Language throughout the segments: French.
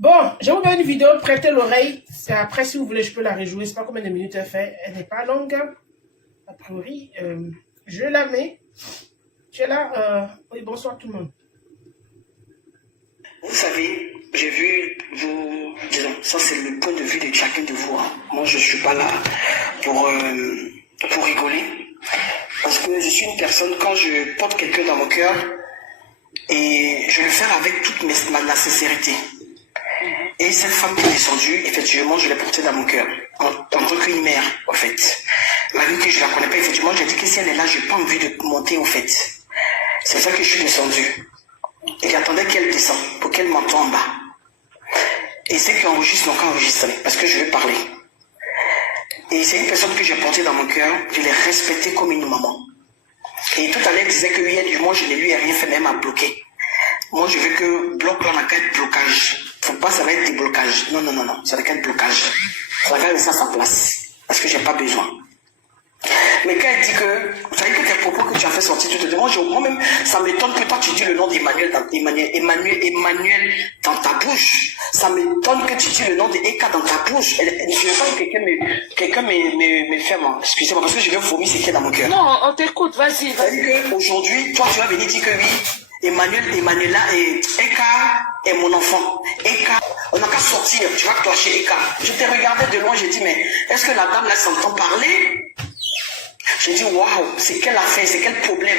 Bon, j'ai ouvert une vidéo, prêtez l'oreille. Après, si vous voulez, je peux la rejouer. Je sais pas combien de minutes elle fait. Elle n'est pas longue. A priori, je la mets. Tu es là? Oui, bonsoir tout le monde. Vous savez, j'ai vu vous... Disons, ça c'est le point de vue de chacun de vous. Hein. Moi, je ne suis pas là pour rigoler. Parce que je suis une personne, quand je porte quelqu'un dans mon cœur, et je le fais avec toute ma sincérité. Et cette femme qui est descendue, effectivement, je l'ai portée dans mon cœur. En tant qu'une mère, en fait. Malgré que je ne la connais pas, effectivement, j'ai dit que si elle est là, je n'ai pas envie de monter, en fait. C'est pour ça que je suis descendue. Et j'attendais qu'elle descende, pour qu'elle m'entende en bas. Et ceux qui enregistrent n'ont qu'à enregistrer, parce que je vais parler. Et c'est une personne que j'ai portée dans mon cœur, je l'ai respectée comme une maman. Et tout à l'heure, elle disait que oui, du moins, je ne lui ai rien fait, même à bloquer. Moi, je veux que bloc là, on n'a qu'à être blocage. Faut pas, ça va être déblocage. Non, non, non, non, ça va être blocage. Ça va rester à sa place, parce que j'ai pas besoin. Mais quand elle dit que, vous savez que tes propos que tu as fait sortir, tu te demandes, moi-même, ça m'étonne que toi tu dis le nom d'Emmanuel Emmanuel dans ta bouche. Ça m'étonne que tu dis le nom d'Eka dans ta bouche. Je veux pas que quelqu'un me fait, moi. Excusez-moi, parce que je vais vomir ce qui est dans mon cœur. Non, on t'écoute, vas-y. C'est-à-dire qu'aujourd'hui, toi tu vas venir dire que oui, Emmanuela et Eka est mon enfant. Eka, on n'a qu'à sortir, tu vas clocher Eka. Je t'ai regardé de loin, j'ai dit, mais est-ce que la dame là s'entend parler? J'ai dit, waouh, c'est quelle affaire, c'est quel problème?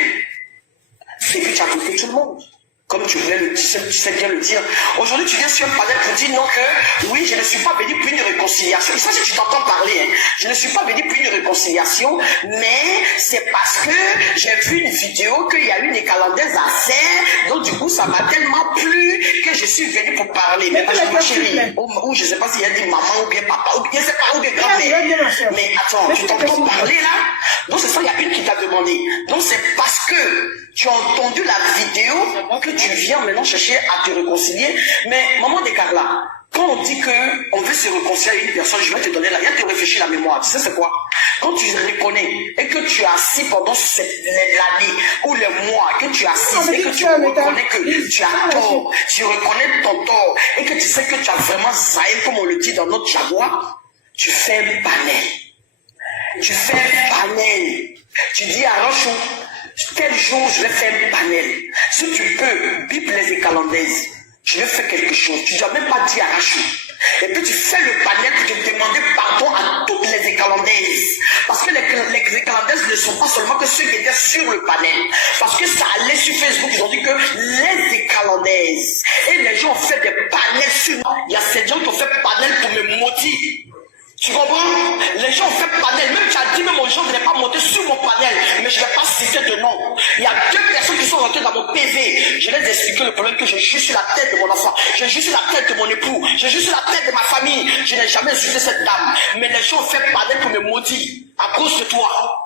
C'est que tu as bloqué tout le monde. Comme tu voulais tu sais bien le dire. Aujourd'hui, tu viens sur un panel pour dire non que, oui, je ne suis pas venu pour une réconciliation. Et ça, si tu t'entends parler, hein, je ne suis pas venu pour une réconciliation, mais c'est parce que j'ai vu une vidéo qu'il y a une Néerlandaise à Serre, donc du coup, ça m'a tellement plu que je suis venu pour parler. Mais ma chérie, ou je ne sais pas s'il y a dit maman ou bien papa, ou bien c'est pas, ou bien grand-mère. Mais attends, tu t'entends parler là? Donc c'est ça, il y a une qui t'a demandé. Donc c'est parce que tu as entendu la vidéo que tu viens maintenant chercher à te réconcilier. Mais maman de Carla, quand on dit qu'on veut se réconcilier avec une personne, je vais te donner là, il y a te réfléchir la mémoire. Tu sais c'est quoi? Quand tu reconnais et que tu as assis pendant l'année ou les mois, que tu as assis et que tu reconnais que tu as tort, tu reconnais ton tort et que tu sais que tu as vraiment zaï, comme on le dit dans notre jaguar, tu fais un panel. Tu fais un panel. Tu dis à Rochou, tel jour je vais faire un panel. Si tu peux, Bible les Écalandaises, je vais faire quelque chose. Tu ne dois même pas dire à Rochou. Et puis tu fais le panel pour te demander pardon à toutes les Écalandaises. Parce que les Écalandaises ne sont pas seulement que ceux qui étaient sur le panel. Parce que ça allait sur Facebook, ils ont dit que les Écalandaises. Et les gens ont fait des panels sur moi. Il y a ces gens qui ont fait panel pour me maudire. Tu comprends? Les gens ont fait panel. Même tu as dit même aux gens de ne pas monter sur mon panel. Mais je ne vais pas citer de nom. Il y a 2 personnes qui sont rentrées dans mon PV. Je les ai expliqué le problème que je joue sur la tête de mon enfant. Je joue sur la tête de mon époux. Je joue sur la tête de ma famille. Je n'ai jamais insulté cette dame. Mais les gens ont fait panel pour me maudire. À cause de toi.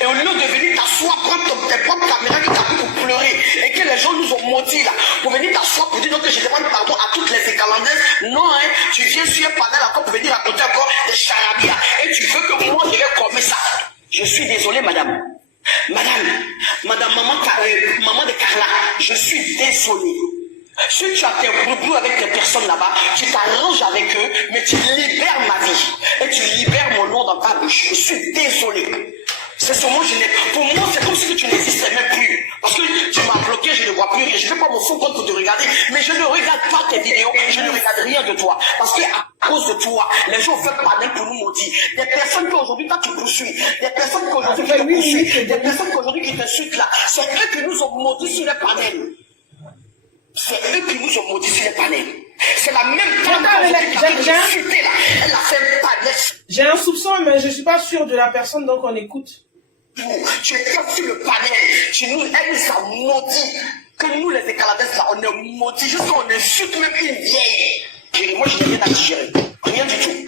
Et au lieu de venir t'asseoir, prendre tes propres caméras qui t'appuient pour pleurer, et que les gens nous ont maudits là, pour venir t'asseoir pour dire donc que je demande pardon à toutes les Écalandaises, non, hein, tu viens sur un panel encore pour venir raconter encore des charabia, et tu veux que moi je vais commettre ça. Je suis désolé, madame. Madame, maman de Carla, je suis désolé. Si tu as tes brouillons avec tes personnes là-bas, tu t'arranges avec eux, mais tu libères ma vie, et tu libères mon nom dans ta bouche. Je suis désolé. C'est ce mot, pour moi, c'est comme si tu n'existais même plus. Parce que tu m'as bloqué, je ne vois plus rien. Je ne fais pas mon faux compte pour te regarder, mais je ne regarde pas tes vidéos, je ne regarde rien de toi. Parce qu'à cause de toi, les gens veulent parler pour nous maudire. Des personnes qui aujourd'hui, toi, tu poursuis. Des personnes qui aujourd'hui, qui te poursuivent. Des personnes qui aujourd'hui, qui te suivent là. C'est eux qui nous ont maudits sur les panels. C'est eux qui nous ont maudits sur les panels. C'est la même femme qui a insulté là. Elle a fait un panel. J'ai un soupçon, mais je ne suis pas sûr de la personne, donc on écoute. Tu es sur le panel, elle nous a maudit. Que nous, les Écalandaises, là, on est maudits, jusqu'à on insulte même une vieille. Moi, je n'ai rien à digérer. Rien du tout.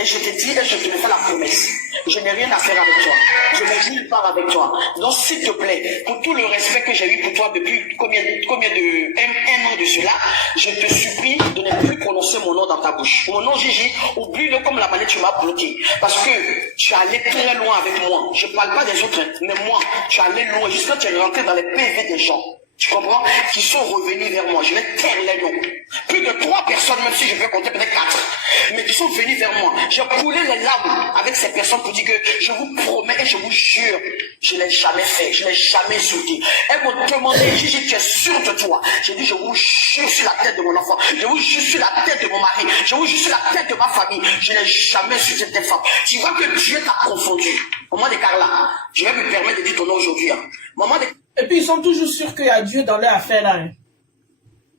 Et je te dis, et je te fais la promesse. Je n'ai rien à faire avec toi. Je n'ai nulle part avec toi. Donc, s'il te plaît, pour tout le respect que j'ai eu pour toi depuis combien de un an de cela, je te supplie de ne plus prononcer mon nom dans ta bouche. Mon nom Gigi, oublie-le comme la manière tu m'as bloqué. Parce que tu es allé très loin avec moi. Je ne parle pas des autres, mais moi, tu es allé loin jusqu'à tu es rentré dans les PV des gens. Tu comprends? Qui sont revenus vers moi. Je vais taire les noms. Plus de 3 personnes, même si je vais compter peut-être 4. Mais qui sont venus vers moi. J'ai coulé les larmes avec ces personnes pour dire que je vous promets et je vous jure, je ne l'ai jamais fait. Je ne l'ai jamais insulté. Elles m'ont demandé, Gigi, tu es sûr de toi? J'ai dit, je vous jure sur la tête de mon enfant. Je vous jure sur la tête de mon mari. Je vous jure sur la tête de ma famille. Je n'ai jamais insulté cette femme. Tu vois que Dieu t'a confondu. Maman de Carla, je vais me permettre de dire ton nom aujourd'hui. Hein. Maman de Et puis ils sont toujours sûrs qu'il y a Dieu dans leur affaire là. Hein.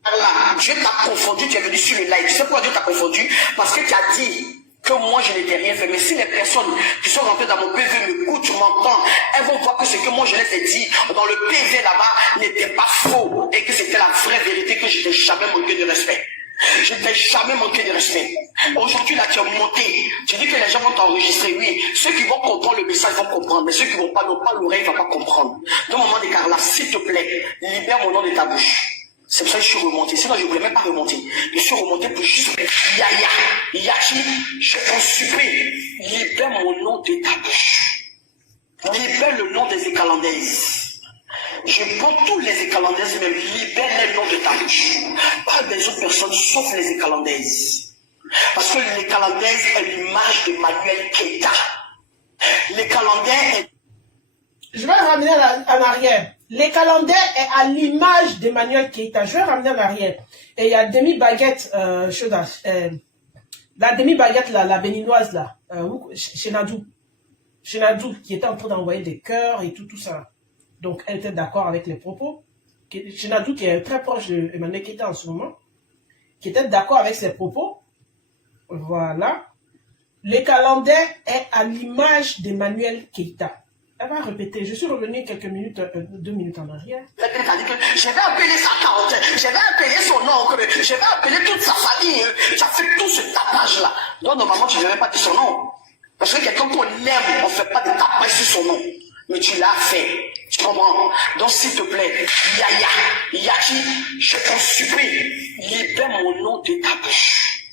Carla, Dieu t'a confondu, tu es venu sur le live. Tu sais pourquoi Dieu t'a confondu? Parce que tu as dit que moi je n'étais rien fait. Mais si les personnes qui sont rentrées dans mon PV m'écoutent, tu m'entends, elles vont voir que ce que moi je les ai dit dans le PV là-bas n'était pas faux et que c'était la vraie vérité, que je n'ai jamais manqué de respect. Je ne t'ai jamais manqué de respect. Aujourd'hui, là, tu as monté. Tu dis que les gens vont t'enregistrer. Oui, ceux qui vont comprendre le message vont comprendre. Mais ceux qui n'ont pas l'oreille ne vont pas comprendre. Donc, maman de Carla, s'il te plaît, libère mon nom de ta bouche. C'est pour ça que je suis remonté. Sinon, je ne voulais même pas remonter. Je suis remonté pour juste Yaya, Yachi, je t'en supplie. Libère mon nom de ta bouche. Libère le nom des écalandaises. Je prends tous les écalandaises, mais libère les noms de ta bouche. Pas des autres personnes, sauf les écalandaises. Parce que l'écalandaise est l'image de Manuel Keita. L'écalandaise est... Je vais ramener en arrière. L'écalandais est à l'image d'Emmanuel Keita. Je vais ramener en arrière. Et il y a demi-baguette, la demi-baguette, là, la béninoise, là, chez Nadou. Chez Nadou, qui était en train d'envoyer des cœurs et tout ça. Donc, elle était d'accord avec les propos. Chez Nadou, qui est très proche d'Emmanuel Keita en ce moment, qui était d'accord avec ses propos. Voilà. L'écalandais est à l'image d'Emmanuel Keita. Elle va répéter. Je suis revenu quelques minutes, 2 minutes en arrière. Je vais appeler sa tante, je vais appeler son oncle, je vais appeler toute sa famille. Tu as fait tout ce tapage-là. Donc, normalement, tu ne devais pas dire son nom. Parce que quelqu'un qu'on aime, on ne fait pas de tapage sur son nom. Mais tu l'as fait. Tu comprends? Donc, s'il te plaît, Yaya, Yaki, je t'en supplie, libère mon nom de ta bouche.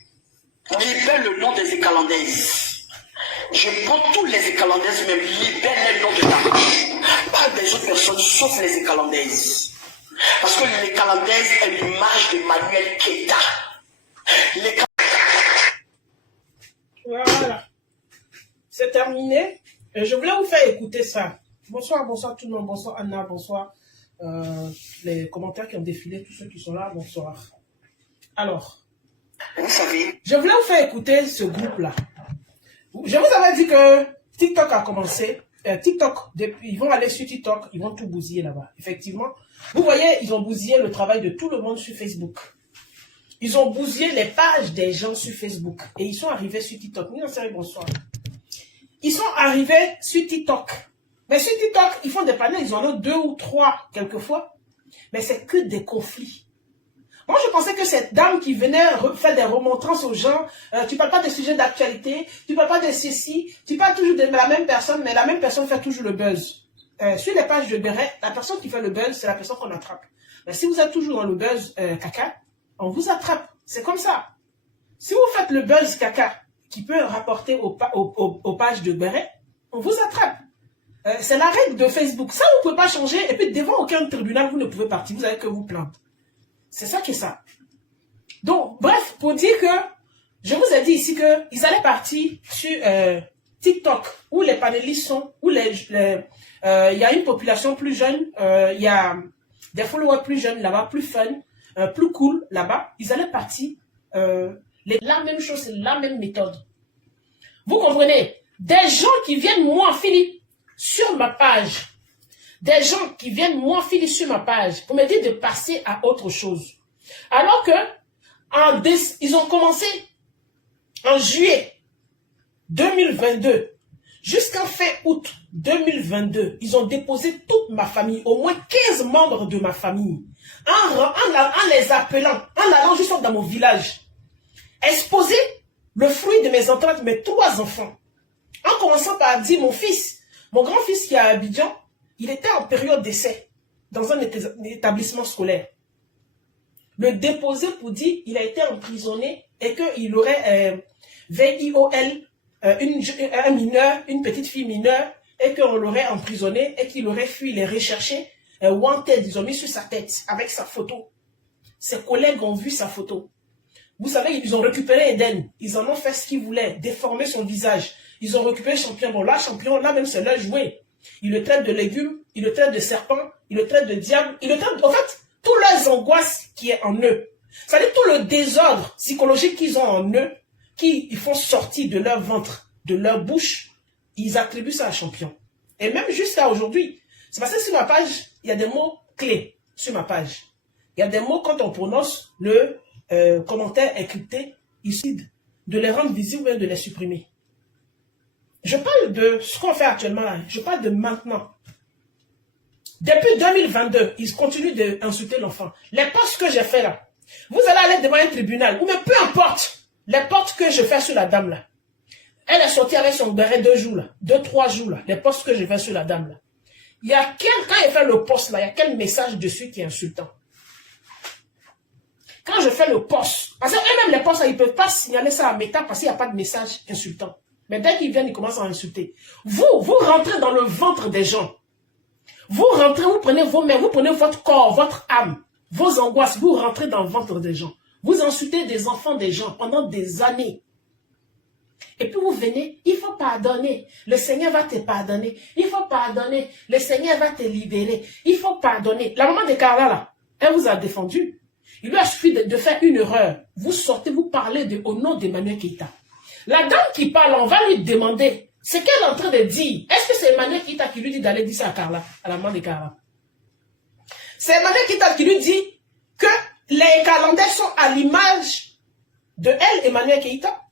Libère le nom des écalandaises. Je prends tous les écalandaises, mais libère les noms de ta bouche. Pas des autres personnes, sauf les écalandaises. Parce que l'écalandaise est l'image de Manuel Keita. Voilà. C'est terminé. Je voulais vous faire écouter ça. Bonsoir, bonsoir tout le monde. Bonsoir Anna, bonsoir les commentaires qui ont défilé, tous ceux qui sont là, bonsoir. Alors, vous savez, je voulais vous faire écouter ce groupe-là. Je vous avais dit que TikTok a commencé. TikTok, ils vont aller sur TikTok, ils vont tout bousiller là-bas. Effectivement, vous voyez, ils ont bousillé le travail de tout le monde sur Facebook. Ils ont bousillé les pages des gens sur Facebook. Et ils sont arrivés sur TikTok. Non, c'est bonsoir. Ils sont arrivés sur TikTok. Mais sur TikTok, ils font des panels, ils en ont 2 ou 3 quelquefois. Mais c'est que des conflits. Moi, je pensais que cette dame qui venait faire des remontrances aux gens, tu ne parles pas de sujets d'actualité, tu ne parles pas de ceci, tu parles toujours de la même personne, mais la même personne fait toujours le buzz. Sur les pages de Béret, la personne qui fait le buzz, c'est la personne qu'on attrape. Mais si vous êtes toujours dans le buzz caca, on vous attrape. C'est comme ça. Si vous faites le buzz caca, qui peut rapporter aux pages de Béret, on vous attrape. C'est la règle de Facebook. Ça, vous ne pouvez pas changer. Et puis, devant aucun tribunal, vous ne pouvez partir. Vous avez que vous plaindre. C'est ça qui est ça. Donc, bref, pour dire que, je vous ai dit ici qu'ils allaient partir sur TikTok, où les panélistes sont, où il y a une population plus jeune, il y a des followers plus jeunes là-bas, plus fun, plus cool là-bas. Ils allaient partir, la même chose, c'est la même méthode. Vous comprenez? Des gens qui viennent m'enfiler sur ma page, des gens qui viennent m'enfiler sur ma page pour me dire de passer à autre chose. Alors que ils ont commencé en juillet 2022 jusqu'en fin août 2022. Ils ont déposé toute ma famille, au moins 15 membres de ma famille, en les appelant, en allant juste dans mon village, exposer le fruit de mes entrailles, mes 3 enfants. En commençant par dire mon fils, mon grand-fils qui est à Abidjan, il était en période d'essai dans un établissement scolaire. Le déposer pour dire qu'il a été emprisonné et qu'il aurait VIOL, un mineur, une petite fille mineure, et qu'on l'aurait emprisonné et qu'il aurait fui les rechercher wanted, ils ont mis sur sa tête avec sa photo. Ses collègues ont vu sa photo. Vous savez, ils ont récupéré Eden. Ils en ont fait ce qu'ils voulaient, déformer son visage. Ils ont récupéré Champion. Bon, là, Champion, là même, c'est leur jouet. Ils le traitent de légumes, ils le traitent de serpent, ils le traitent de diable, ils le traitent, en fait, toutes leurs angoisses qui est en eux. C'est-à-dire tout le désordre psychologique qu'ils ont en eux, qu'ils font sortir de leur ventre, de leur bouche, ils attribuent ça à Champion. Et même jusqu'à aujourd'hui, c'est parce que sur ma page, il y a des mots clés sur ma page. Il y a des mots, quand on prononce le commentaire encrypté, ici, de les rendre visibles ou de les supprimer. Je parle de ce qu'on fait actuellement là. Je parle de maintenant. Depuis 2022, ils continuent d'insulter l'enfant. Les posts que j'ai fait là, vous allez aller devant un tribunal, ou même peu importe, les posts que je fais sur la dame là. Elle est sortie avec son béret 2 jours là, 2-3 jours là, les posts que je fais sur la dame là. Il y a quand il fait le post là, il y a quel message dessus qui est insultant. Quand je fais le post, parce qu'eux-mêmes les posts là, ils ne peuvent pas signaler ça à Meta parce qu'il n'y a pas de message insultant. Mais dès qu'ils viennent, ils commencent à insulter. Vous rentrez dans le ventre des gens. Vous rentrez, vous prenez vos mains, vous prenez votre corps, votre âme, vos angoisses, vous rentrez dans le ventre des gens. Vous insultez des enfants des gens pendant des années. Et puis vous venez, il faut pardonner. Le Seigneur va te pardonner. Il faut pardonner. Le Seigneur va te libérer. Il faut pardonner. La maman de Carla, là, elle vous a défendu. Il lui a suffi de faire une erreur. Vous sortez, vous parlez au nom d'Emmanuel Keïta. La dame qui parle, on va lui demander ce qu'elle est en train de dire. Est-ce que c'est Emmanuel Keïta qui lui dit d'aller dire ça à Carla, à la maman de Carla? C'est Emmanuel Keïta qui lui dit que les Calandais sont à l'image de elle, Emmanuel Keïta.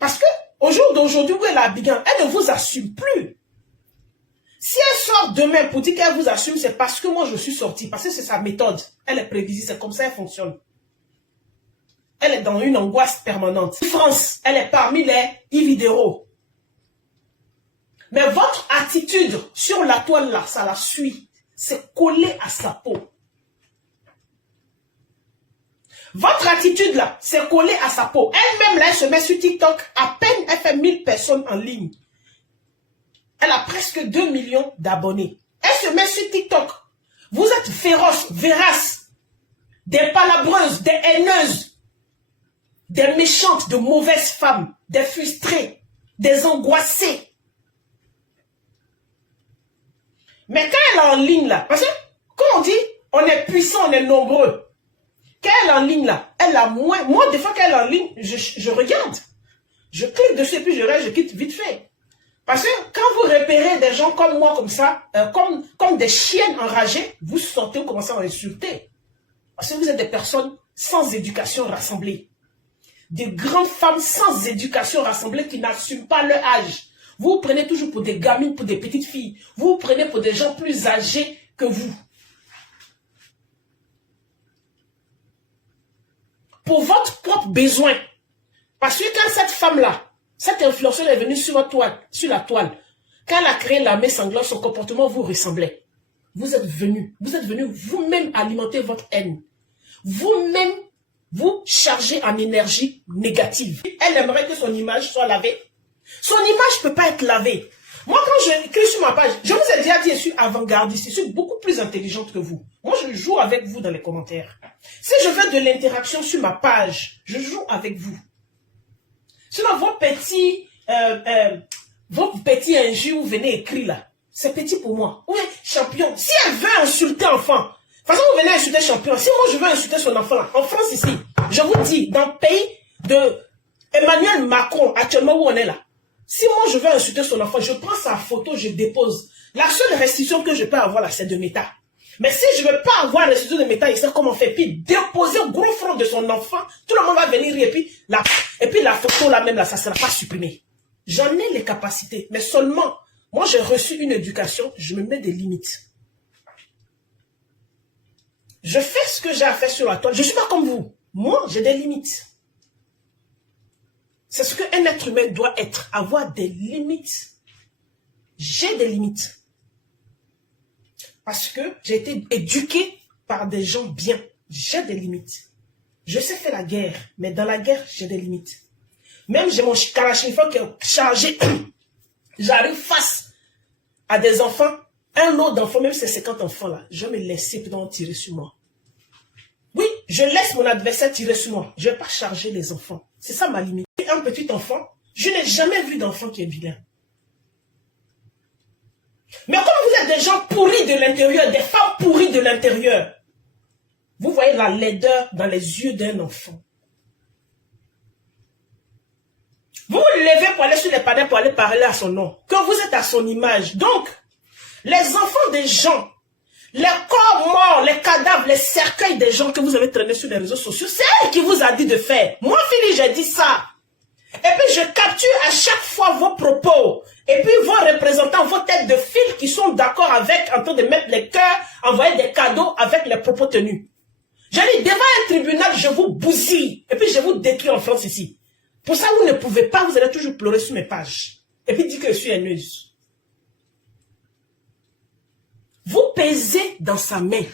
Parce que au jour d'aujourd'hui, où elle a Abidjan, elle ne vous assume plus. Si elle sort demain pour dire qu'elle vous assume, c'est parce que moi je suis sortie. Parce que c'est sa méthode. Elle est prévisible, c'est comme ça qu'elle fonctionne. Elle est dans une angoisse permanente. France, elle est parmi les Ividero. Mais votre attitude sur la toile là, ça la suit. C'est collé à sa peau. Votre attitude là, c'est collé à sa peau. Elle-même là, elle se met sur TikTok. À peine elle fait 1000 personnes en ligne. Elle a presque 2 millions d'abonnés. Elle se met sur TikTok. Vous êtes féroces, véraces, des palabreuses, des haineuses, des méchantes, de mauvaises femmes, des frustrées, des angoissées. Mais quand elle est en ligne là, parce que quand on dit on est puissant, on est nombreux, quand elle est en ligne là, elle a moins. Moi, des fois qu'elle est en ligne, je regarde. Je clique dessus et puis je quitte vite fait. Parce que quand vous repérez des gens comme moi, comme ça, comme des chiennes enragées, vous sortez, vous commencez à insulter. Parce que vous êtes des personnes sans éducation rassemblées. Des grandes femmes sans éducation rassemblées qui n'assument pas leur âge. Vous vous prenez toujours pour des gamines, pour des petites filles. Vous vous prenez pour des gens plus âgés que vous. Pour votre propre besoin. Parce que quand cette femme-là, cette influenceuse est venue sur la toile, quand elle a créé l'armée sanglante, son comportement vous ressemblait. Vous êtes venu vous-même alimenter votre haine. Vous-même vous chargez en énergie négative. Elle aimerait que son image soit lavée. Son image ne peut pas être lavée. Moi, quand je écris sur ma page, je vous ai déjà dit, je suis avant-gardiste, je suis beaucoup plus intelligente que vous. Moi, je joue avec vous dans les commentaires. Si je fais de l'interaction sur ma page, je joue avec vous. Sinon, vos petits injures, vous venez écrire là, c'est petit pour moi. Oui, champion. Si elle veut insulter enfant, de toute façon, vous venez insulter champion. Si moi, je veux insulter son enfant là, en France ici, je vous dis, dans le pays de Emmanuel Macron, actuellement où on est là, si moi, je veux insulter son enfant, je prends sa photo, je dépose. La seule restriction que je peux avoir là, c'est de Meta. Mais si je ne veux pas avoir restitution de métal, il sait comment faire. Puis déposer au gros front de son enfant, tout le monde va venir et puis la photo là même, là, ça ne sera pas supprimé. J'en ai les capacités, mais seulement, moi j'ai reçu une éducation, je me mets des limites. Je fais ce que j'ai à faire sur la toile. Je ne suis pas comme vous. Moi, j'ai des limites. C'est ce qu'un être humain doit être, avoir des limites. J'ai des limites. Parce que j'ai été éduqué par des gens bien. J'ai des limites. Je sais faire la guerre, mais dans la guerre, j'ai des limites. Même j'ai mon Kalachnikov qui est chargé. J'arrive face à des enfants un lot d'enfants, même si c'est 50 enfants là, je vais me laisser peut-être tirer sur moi. Oui, je laisse mon adversaire tirer sur moi. Je ne vais pas charger les enfants. C'est ça ma limite. Un petit enfant, je n'ai jamais vu d'enfant qui est vilain. Mais comme vous êtes des gens pourris de l'intérieur, des femmes pourries de l'intérieur, vous voyez la laideur dans les yeux d'un enfant. Vous vous levez pour aller sur les panneaux, pour aller parler à son nom. Que vous êtes à son image. Donc, les enfants des gens, les corps morts, les cadavres, les cercueils des gens que vous avez traînés sur les réseaux sociaux, c'est elle qui vous a dit de faire. Moi, Philly, j'ai dit ça. Et puis, je capture à chaque fois vos propos. Et puis, vos représentants, vos têtes de fil qui sont d'accord avec, en train de mettre les cœurs, envoyer des cadeaux avec les propos tenus. J'ai dit, devant un tribunal, je vous bousille. Et puis, je vous détruis en France ici. Pour ça, vous ne pouvez pas, vous allez toujours pleurer sur mes pages. Et puis, dire que je suis haineuse. Vous pesez dans sa main.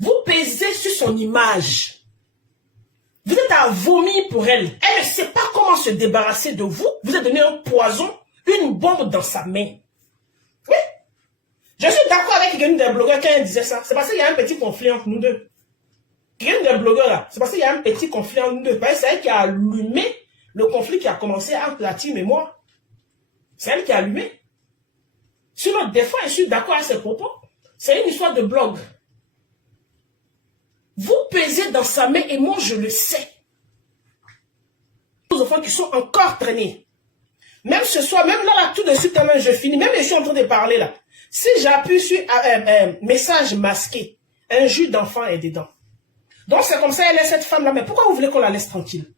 Vous pesez sur son image. Vous êtes à vomir pour elle. Elle ne sait pas comment se débarrasser de vous. Vous avez donné un poison, une bombe dans sa main. Oui. Je suis d'accord avec quelqu'un des blogueurs quand elle disait ça. C'est parce qu'il y a un petit conflit entre nous deux. Quelqu'un des blogueurs là, c'est parce qu'il y a un petit conflit entre nous deux. C'est elle qui a allumé le conflit qui a commencé entre la team et moi. C'est elle qui a allumé. Sinon, des fois, je suis d'accord avec ses propos. C'est une histoire de blog. Vous pesez dans sa main et moi, je le sais. Les enfants qui sont encore traînés. Même ce soir, même là, tout de suite, quand même, je finis. Même je suis en train de parler là. Si j'appuie sur message masqué, un jus d'enfant est dedans. Donc, c'est comme ça, elle est cette femme-là. Mais pourquoi vous voulez qu'on la laisse tranquille?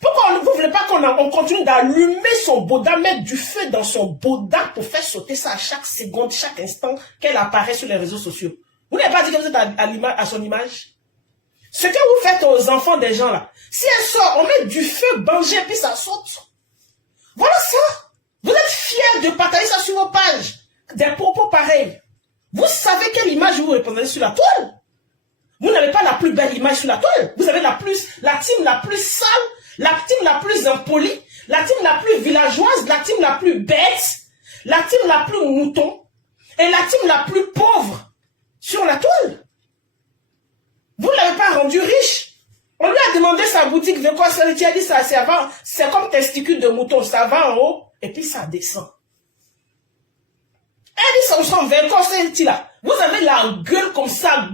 Pourquoi vous ne voulez pas qu'on continue d'allumer son boda, mettre du feu dans son boda pour faire sauter ça à chaque seconde, chaque instant qu'elle apparaît sur les réseaux sociaux? Vous n'avez pas dit que vous êtes à son image? Ce que vous faites aux enfants des gens là, si elle sort, on met du feu, banger, puis ça saute. Voilà ça. Vous êtes fiers de partager ça sur vos pages. Des propos pareils. Vous savez quelle image vous représentez sur la toile? Vous n'avez pas la plus belle image sur la toile. Vous avez la team la plus sale, la team la plus impolie, la team la plus villageoise, la team la plus bête, la team la plus mouton et la team la plus pauvre sur la toile. Vous ne l'avez pas rendu riche. On lui a demandé sa boutique de quoi ça, il a dit ça, c'est comme testicule de mouton, ça va en haut et puis ça descend. Elle dit, ça me fait comme là. Vous avez la gueule comme ça,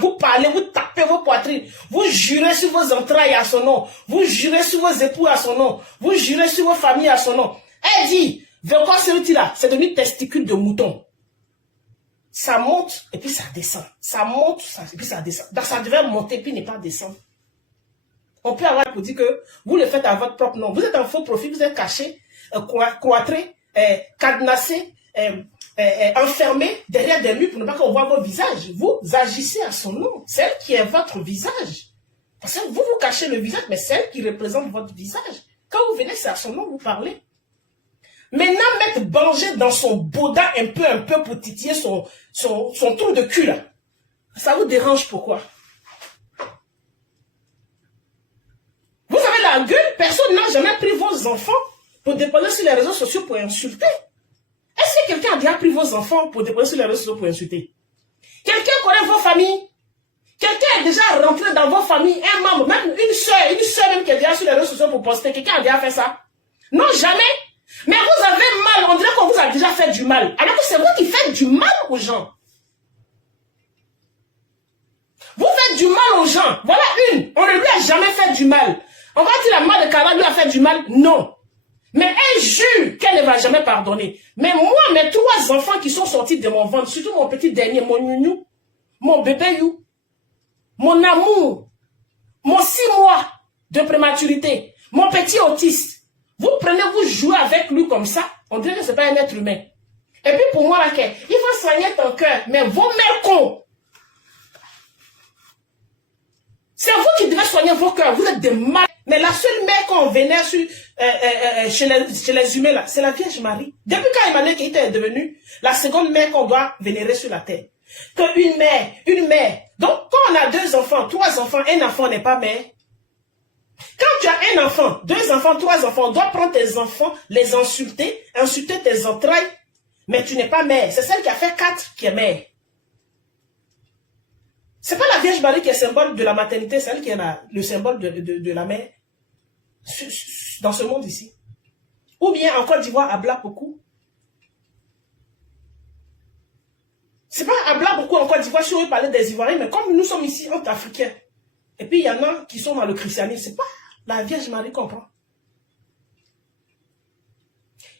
vous parlez, vous tapez vos poitrines, vous jurez sur vos entrailles à son nom, vous jurez sur vos époux à son nom, vous jurez sur vos familles à son nom. Elle dit, là, c'est devenu testicule de mouton. Ça monte et puis ça descend. Ça monte et puis ça descend. Donc ça devait monter et puis ne pas descendre. On peut avoir pour dire que vous le faites à votre propre nom. Vous êtes en faux profil, vous êtes caché, cloîtré, cadenassé, enfermé derrière des murs pour ne pas qu'on voit vos visages. Vous agissez à son nom. C'est elle qui est votre visage. Parce que vous vous cachez le visage, mais c'est elle qui représente votre visage. Quand vous venez, c'est à son nom que vous parlez. Maintenant, mettre Banger dans son boda un peu pour titiller son trou de cul là. Ça vous dérange pourquoi? Vous avez la gueule, personne n'a jamais pris vos enfants pour déposer sur les réseaux sociaux pour insulter. Est-ce que quelqu'un a déjà pris vos enfants pour déposer sur les réseaux sociaux pour insulter? Quelqu'un connaît vos familles? Quelqu'un est déjà rentré dans vos familles, un membre, même une soeur même qui est déjà sur les réseaux sociaux pour poster. Quelqu'un a déjà fait ça? Non, jamais. Mais vous avez mal, on dirait qu'on vous a déjà fait du mal. Alors que c'est vous qui faites du mal aux gens. Vous faites du mal aux gens. Voilà une. On ne lui a jamais fait du mal. On va dire la mère de Cara lui a fait du mal? Non. Mais elle jure qu'elle ne va jamais pardonner. Mais moi, mes 3 enfants qui sont sortis de mon ventre, surtout mon petit dernier, mon nounou, mon bébé you, mon amour, mon 6 mois de prématurité, mon petit autiste, vous prenez, vous jouez avec lui comme ça, on dirait que ce n'est pas un être humain. Et puis pour moi, il faut soigner ton cœur, mais vos mères cons. C'est vous qui devez soigner vos cœurs, vous êtes des mal. Mais la seule mère qu'on vénère chez les humains, là, c'est la Vierge Marie. Depuis quand Emmanuel Keïta est devenue la seconde mère qu'on doit vénérer sur la terre. Que une mère. Donc, quand on a 2 enfants, 3 enfants, un enfant n'est pas mère. Quand tu as un enfant, 2 enfants, 3 enfants, on doit prendre tes enfants, les insulter tes entrailles, Mais tu n'es pas mère. C'est celle qui a fait 4 qui est mère. C'est pas la Vierge Marie qui est symbole de la maternité, c'est elle qui est le symbole de la mère dans ce monde ici. Ou bien en Côte d'Ivoire, à Blapokou. C'est pas à Blapokou en Côte d'Ivoire, si on veut parler des Ivoiriens, mais comme nous sommes ici entre Africains, et puis il y en a qui sont dans le christianisme, c'est pas la Vierge Marie qu'on prend.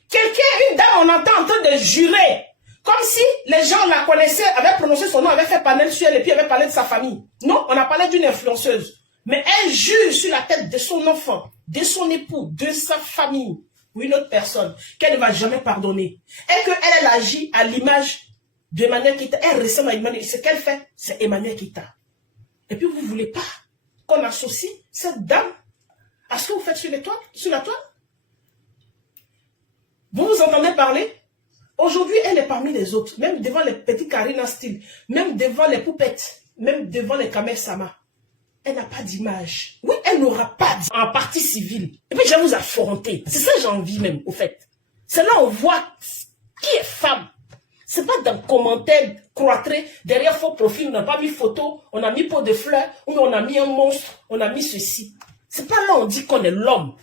Quelqu'un, une dame, on entend en train de jurer, comme si les gens la connaissaient, avaient prononcé son nom, avaient fait panel sur elle et puis avaient parlé de sa famille. Non, on a parlé d'une influenceuse. Mais elle jure sur la tête de son enfant, de son époux, de sa famille, ou une autre personne, qu'elle ne va jamais pardonner. Et qu'elle agit à l'image d'Emmanuel Keïta. Elle ressemble à Emmanuel. Ce qu'elle fait, c'est Emmanuel Keïta. Et puis vous ne voulez pas qu'on associe cette dame à ce que vous faites sur la toile? Vous vous entendez parler? Aujourd'hui, elle est parmi les autres, même devant les petits Karina Steele, même devant les poupettes, même devant les Kamer Sama. Elle n'a pas d'image. Oui, elle n'aura pas en partie civile. Et puis je vais vous affronter. C'est ça que j'ai envie même, au fait. C'est là on voit qui est femme. C'est pas dans le commentaire croîtré, derrière faux profil, on n'a pas mis photo, on a mis pot de fleurs, ou on a mis un monstre, on a mis ceci. C'est pas là on dit qu'on est l'homme.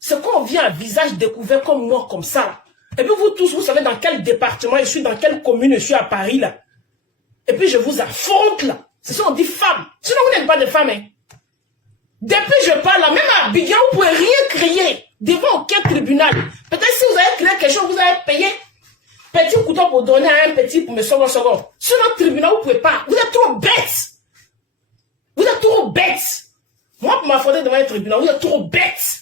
C'est quand on vient à visage découvert comme moi, comme ça. Là. Et puis vous tous, vous savez dans quel département je suis, dans quelle commune je suis à Paris, là. Et puis je vous affronte, là. C'est ça on dit femme. Sinon vous n'êtes pas de femme, hein. Depuis je parle, là, même à Abidjan, vous pouvez rien crier devant aucun tribunal. Peut-être si vous avez crié quelque chose, vous avez payé petit couteau pour donner à un petit pour me sauver. Sur notre tribunal, vous ne pouvez pas. Vous êtes trop bêtes. Vous êtes trop bêtes. Moi, pour m'affronter devant un tribunal, vous êtes trop bêtes.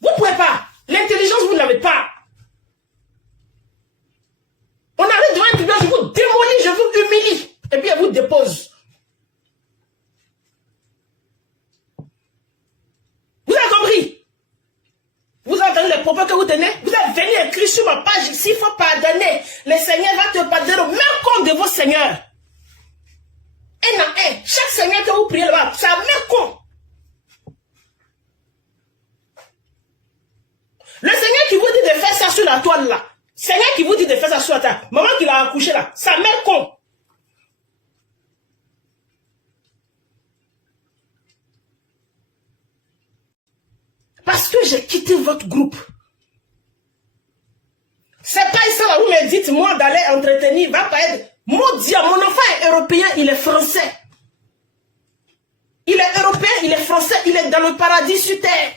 Vous ne pouvez pas. L'intelligence, vous ne l'avez pas. On arrive devant un tribunal, je vous démolis, je vous humilie. Et puis, elle vous dépose. Vous avez compris? Vous avez entendu les propos que vous tenez? Vous êtes venu écrire sur ma page ici, il faut pardonner. Le Seigneur va te pardonner au même compte de vos seigneurs. Un à un. Chaque seigneur que vous priez là-bas, c'est un même compte. Le Seigneur qui vous dit de faire ça sur la toile là, Seigneur qui vous dit de faire ça sur la toile, maman qui l'a accouché là, sa mère con. Parce que j'ai quitté votre groupe. C'est pas ça là, vous me dites, moi d'aller entretenir, va pas être. Maudit, mon enfant est européen, il est français. Il est européen, il est français, il est dans le paradis sur terre.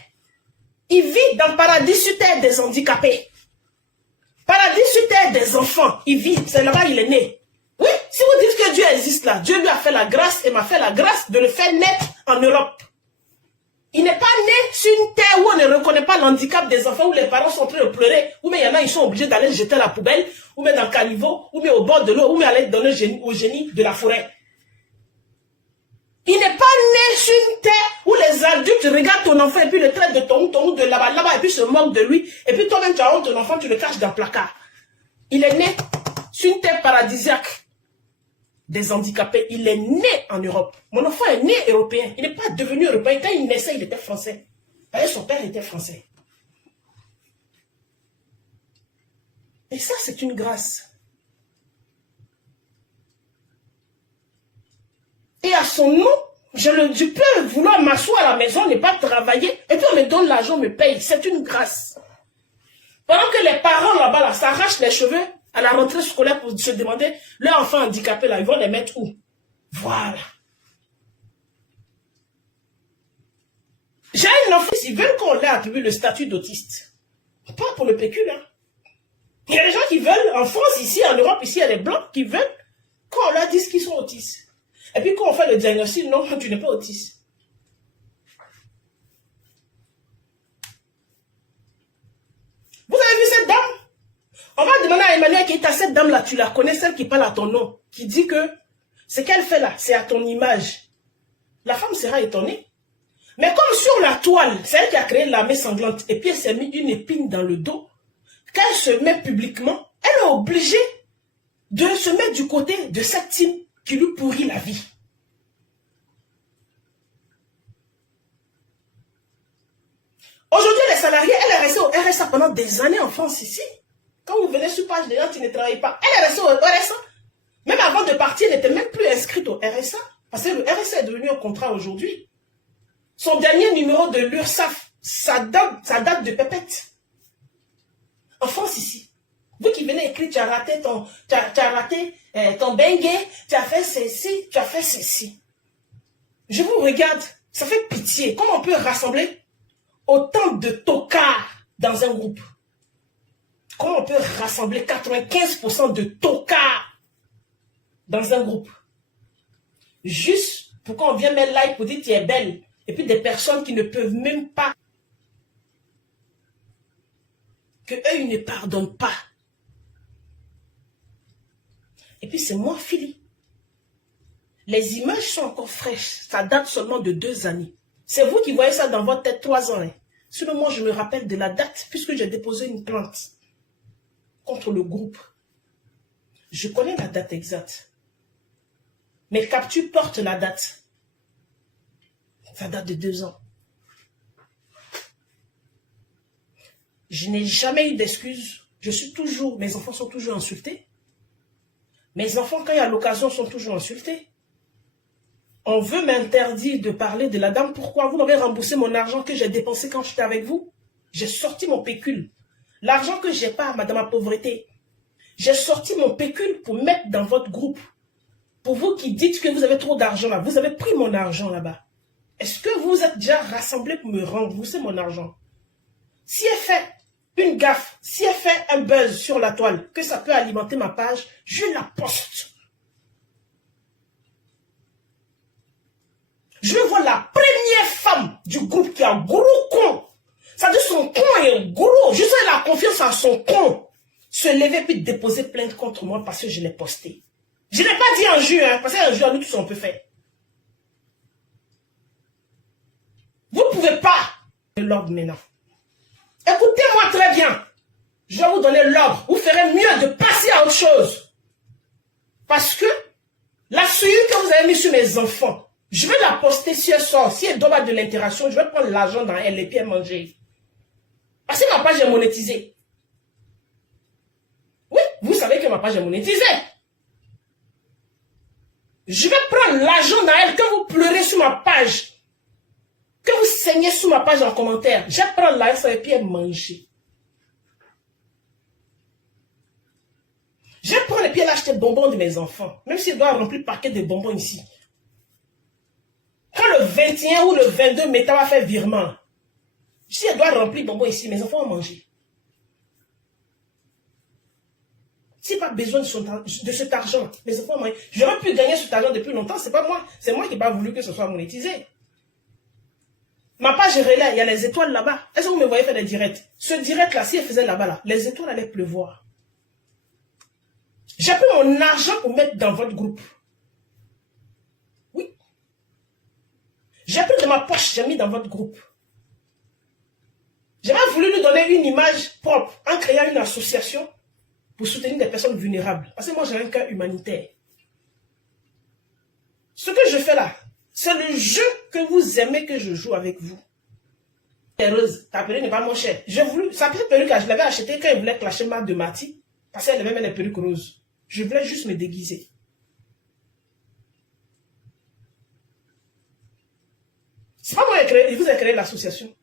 Il vit dans le paradis sur terre des handicapés. Paradis sur terre des enfants. Il vit, c'est là-bas il est né. Oui, si vous dites que Dieu existe là, Dieu lui a fait la grâce et m'a fait la grâce de le faire naître en Europe. Il n'est pas né sur une terre où on ne reconnaît pas l'handicap des enfants, où les parents sont en train de pleurer, où il y en a, ils sont obligés d'aller jeter à la poubelle, ou mettre dans le caniveau, ou mettre au bord de l'eau, ou aller donner au génie de la forêt. Il n'est pas né sur une terre où les adultes regardent ton enfant et puis le traitent de ton de là-bas, et puis se moquent de lui, et puis toi-même tu as honte de ton enfant, tu le caches dans le placard. Il est né sur une terre paradisiaque des handicapés. Il est né en Europe. Mon enfant est né européen. Il n'est pas devenu européen. Quand il naissait, il était français. Parce que son père était français. Et ça, c'est une grâce. Et à son nom, je peux vouloir m'asseoir à la maison, ne pas travailler, et puis on me donne l'argent, on me paye. C'est une grâce. Pendant que les parents là-bas là, s'arrachent les cheveux à la rentrée scolaire pour se demander, leurs enfants handicapés là, ils vont les mettre où? Voilà. J'ai un enfant, ils veulent qu'on leur attribue le statut d'autiste. Pas pour le pécule, hein. Il y a des gens qui veulent, en France, ici, en Europe, ici, il y a des blancs qui veulent qu'on leur dise qu'ils sont autistes. Et puis quand on fait le diagnostic, non, tu n'es pas autiste. Vous avez vu cette dame? On va demander à Emmanuel Keïta, cette dame-là, tu la connais, celle qui parle à ton nom, qui dit que ce qu'elle fait là, c'est à ton image. La femme sera étonnée. Mais comme sur la toile, c'est elle qui a créé l'armée sanglante, et puis elle s'est mis une épine dans le dos, quand elle se met publiquement, elle est obligée de se mettre du côté de cette team qui lui pourrit la vie. Aujourd'hui, les salariés, elle est restée au RSA pendant des années en France ici. Quand vous venez sur page des gens qui ne travaillent pas, elle est restée au RSA. Même avant de partir, elle n'était même plus inscrite au RSA. Parce que le RSA est devenu un contrat aujourd'hui. Son dernier numéro de l'URSSAF, ça date de pépette. En France ici, vous qui venez écrire, tu as raté ton bengue, tu as fait ceci, tu as fait ceci. Je vous regarde, ça fait pitié. Comment on peut rassembler autant de tocards dans un groupe? Comment on peut rassembler 95% de tocards dans un groupe? Juste pour qu'on vienne mettre like pour dire tu es belle. Et puis des personnes qui ne peuvent même pas, que eux, ils ne pardonnent pas. Et puis c'est moi, Philly. Les images sont encore fraîches. Ça date seulement de 2 années. C'est vous qui voyez ça dans votre tête 3 ans. Hein. Sinon, moi, je me rappelle de la date puisque j'ai déposé une plainte contre le groupe. Je connais la date exacte. Mes captures portent la date. Ça date de 2 ans. Je n'ai jamais eu d'excuses. Mes enfants sont toujours insultés. Mes enfants, quand il y a l'occasion, sont toujours insultés. On veut m'interdire de parler de la dame. Pourquoi? Vous m'avez remboursé mon argent que j'ai dépensé quand j'étais avec vous. J'ai sorti mon pécule. L'argent que j'ai pas, madame la pauvreté. J'ai sorti mon pécule pour mettre dans votre groupe. Pour vous qui dites que vous avez trop d'argent là, vous avez pris mon argent là-bas. Est-ce que vous êtes déjà rassemblés pour me rembourser mon argent? Si elle fait une gaffe, si elle fait un buzz sur la toile, que ça peut alimenter ma page, je la poste. Je vois la première femme du groupe qui a un gros con. Ça dit son con est gros. Je sais la confiance à son con. Se lever puis déposer plainte contre moi parce que je l'ai posté. Je n'ai pas dit un jeu, hein, parce qu'un jeu, nous tous on peut faire. Vous ne pouvez pas l'ordre maintenant. Écoutez-moi très bien. Je vais vous donner l'ordre. Vous ferez mieux de passer à autre chose. Parce que la suite que vous avez mis sur mes enfants, je vais la poster si elle sort. Si elle doit avoir de l'interaction, je vais prendre l'argent dans elle et puis elle manger. Parce que ma page est monétisée. Oui, vous savez que ma page est monétisée. Je vais prendre l'argent dans elle que vous pleurez sur ma page. Que vous saignez sous ma page en commentaire. Je vais prendre l'argent et puis elle manger. Je vais prendre et puis elle acheter des bonbons de mes enfants. Même si elle doit remplir le paquet de bonbons ici. Quand le 21 ou le 22 Meta va faire virement, si elle doit remplir bonbons ici, mes enfants vont manger. Si pas besoin de cet argent, mes enfants vont manger. J'aurais pu gagner cet argent depuis longtemps, c'est pas moi. C'est moi qui n'ai pas voulu que ce soit monétisé. Ma page relais, il y a les étoiles là-bas. Est-ce que vous me voyez faire des directs? Ce direct-là, si elle faisait là-bas, là, les étoiles allaient pleuvoir. J'ai pris mon argent pour mettre dans votre groupe. Oui. J'ai pris de ma poche, j'ai mis dans votre groupe. J'ai pas voulu lui donner une image propre en créant une association pour soutenir des personnes vulnérables. Parce que moi, j'ai un cœur humanitaire. Ce que je fais là, c'est le jeu que vous aimez que je joue avec vous. Heureuse, ta perruque n'est pas mon cher. J'ai voulu, sa petite perruque, je l'avais achetée quand il voulait clasher ma de Mati, parce qu'elle avait même les perruques roses. Je voulais juste me déguiser. C'est pas moi qui vous ai créé l'association.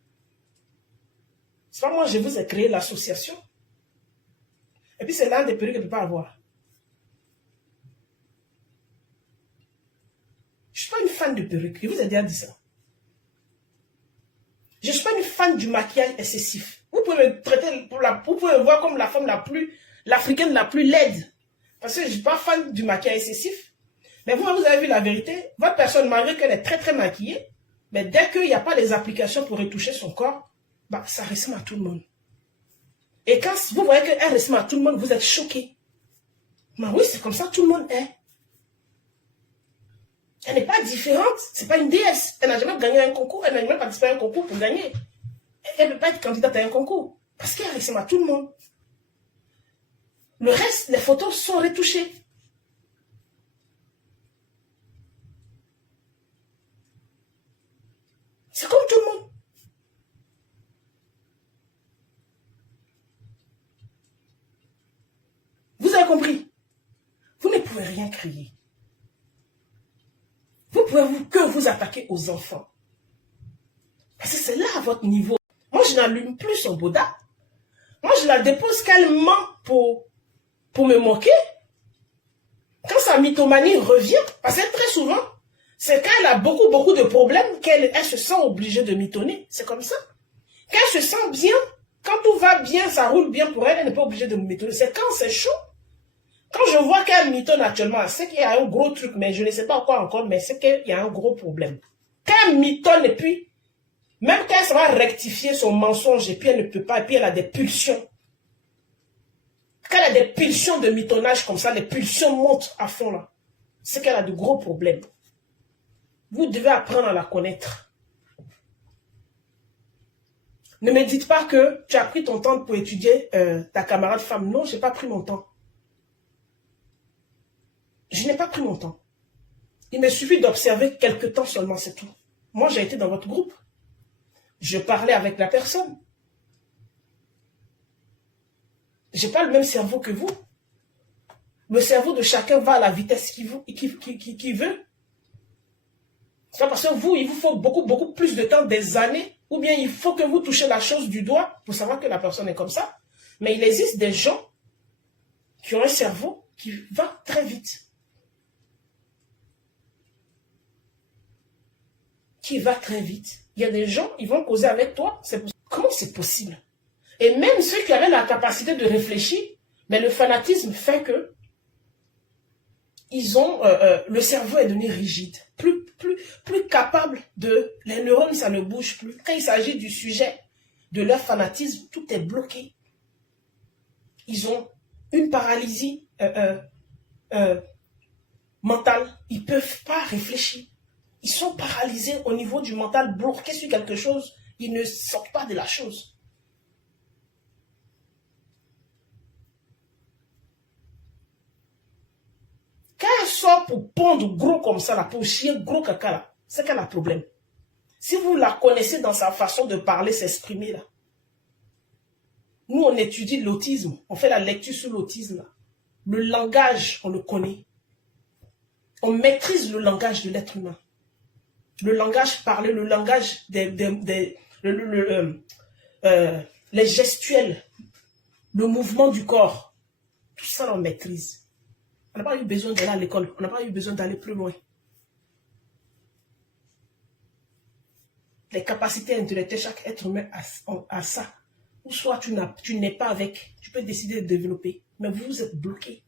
C'est pas moi, je vous ai créé l'association. Et puis c'est l'un des perruques que je ne peux pas avoir. Je ne suis pas une fan de perruques. Je vous ai déjà dit ça. Je ne suis pas une fan du maquillage excessif. Vous pouvez me traiter, vous pouvez me voir comme la femme l'africaine la plus laide. Parce que je ne suis pas fan du maquillage excessif. Mais vous avez vu la vérité. Votre personne, malgré qu'elle est très très maquillée, mais dès qu'il n'y a pas les applications pour retoucher son corps, bah, ça ressemble à tout le monde. Et quand vous voyez qu'elle ressemble à tout le monde, vous êtes choqué. Mais oui, c'est comme ça, tout le monde est. Elle n'est pas différente, c'est pas une déesse. Elle n'a jamais gagné un concours, elle n'a jamais participé à un concours pour gagner. Elle ne peut pas être candidate à un concours. Parce qu'elle ressemble à tout le monde. Le reste, les photos sont retouchées. C'est comme tout le monde. avez compris? Vous ne pouvez rien crier. Vous pouvez que vous attaquer aux enfants. Parce que c'est là à votre niveau. Moi, je n'allume plus son Bouddha. Moi, je la dépose calmement pour me moquer. Quand sa mythomanie revient, parce que très souvent, c'est quand elle a beaucoup de problèmes qu'elle se sent obligée de mitonner. C'est comme ça. Quand elle se sent bien, quand tout va bien, ça roule bien pour elle, elle n'est pas obligée de mitonner. C'est quand c'est chaud. Quand je vois qu'elle mitonne actuellement, c'est qu'il y a un gros truc, mais je ne sais pas quoi encore, mais c'est qu'il y a un gros problème. Quand elle mitonne et puis, même quand elle va rectifier son mensonge et puis elle ne peut pas, et puis elle a des pulsions. Quand elle a des pulsions de mitonnage comme ça, les pulsions montent à fond là. C'est qu'elle a de gros problèmes. Vous devez apprendre à la connaître. Ne me dites pas que tu as pris ton temps pour étudier ta camarade femme. Non, je n'ai pas pris mon temps. Je n'ai pas pris mon temps. Il me suffit d'observer quelques temps seulement, c'est tout. Moi, j'ai été dans votre groupe. Je parlais avec la personne. Je n'ai pas le même cerveau que vous. Le cerveau de chacun va à la vitesse qu'il veut. C'est pas parce que vous, il vous faut beaucoup plus de temps, des années, ou bien il faut que vous touchez la chose du doigt pour savoir que la personne est comme ça. Mais il existe des gens qui ont un cerveau qui va très vite. Qui va très vite. Il y a des gens, ils vont causer avec toi. Comment c'est possible? Et même ceux qui avaient la capacité de réfléchir, mais le fanatisme fait que ils ont, le cerveau est devenu rigide, plus capable de... Les neurones, ça ne bouge plus. Quand il s'agit du sujet de leur fanatisme, tout est bloqué. Ils ont une paralysie mentale. Ils ne peuvent pas réfléchir. Ils sont paralysés au niveau du mental, bloqués sur quelque chose. Ils ne sortent pas de la chose. Quand elle sort pour pondre gros comme ça, là, pour chier gros caca, là, c'est qu'elle a un problème. Si vous la connaissez dans sa façon de parler, s'exprimer, là. Nous, on étudie l'autisme. On fait la lecture sur l'autisme. Le langage, on le connaît. On maîtrise le langage de l'être humain. Le langage parlé, le langage les gestuels, le mouvement du corps. Tout ça, on maîtrise. On n'a pas eu besoin d'aller à l'école. On n'a pas eu besoin d'aller plus loin. Les capacités intellectuelles, chaque être humain a ça. Ou soit tu n'es pas avec, tu peux décider de développer. Mais vous êtes bloqué.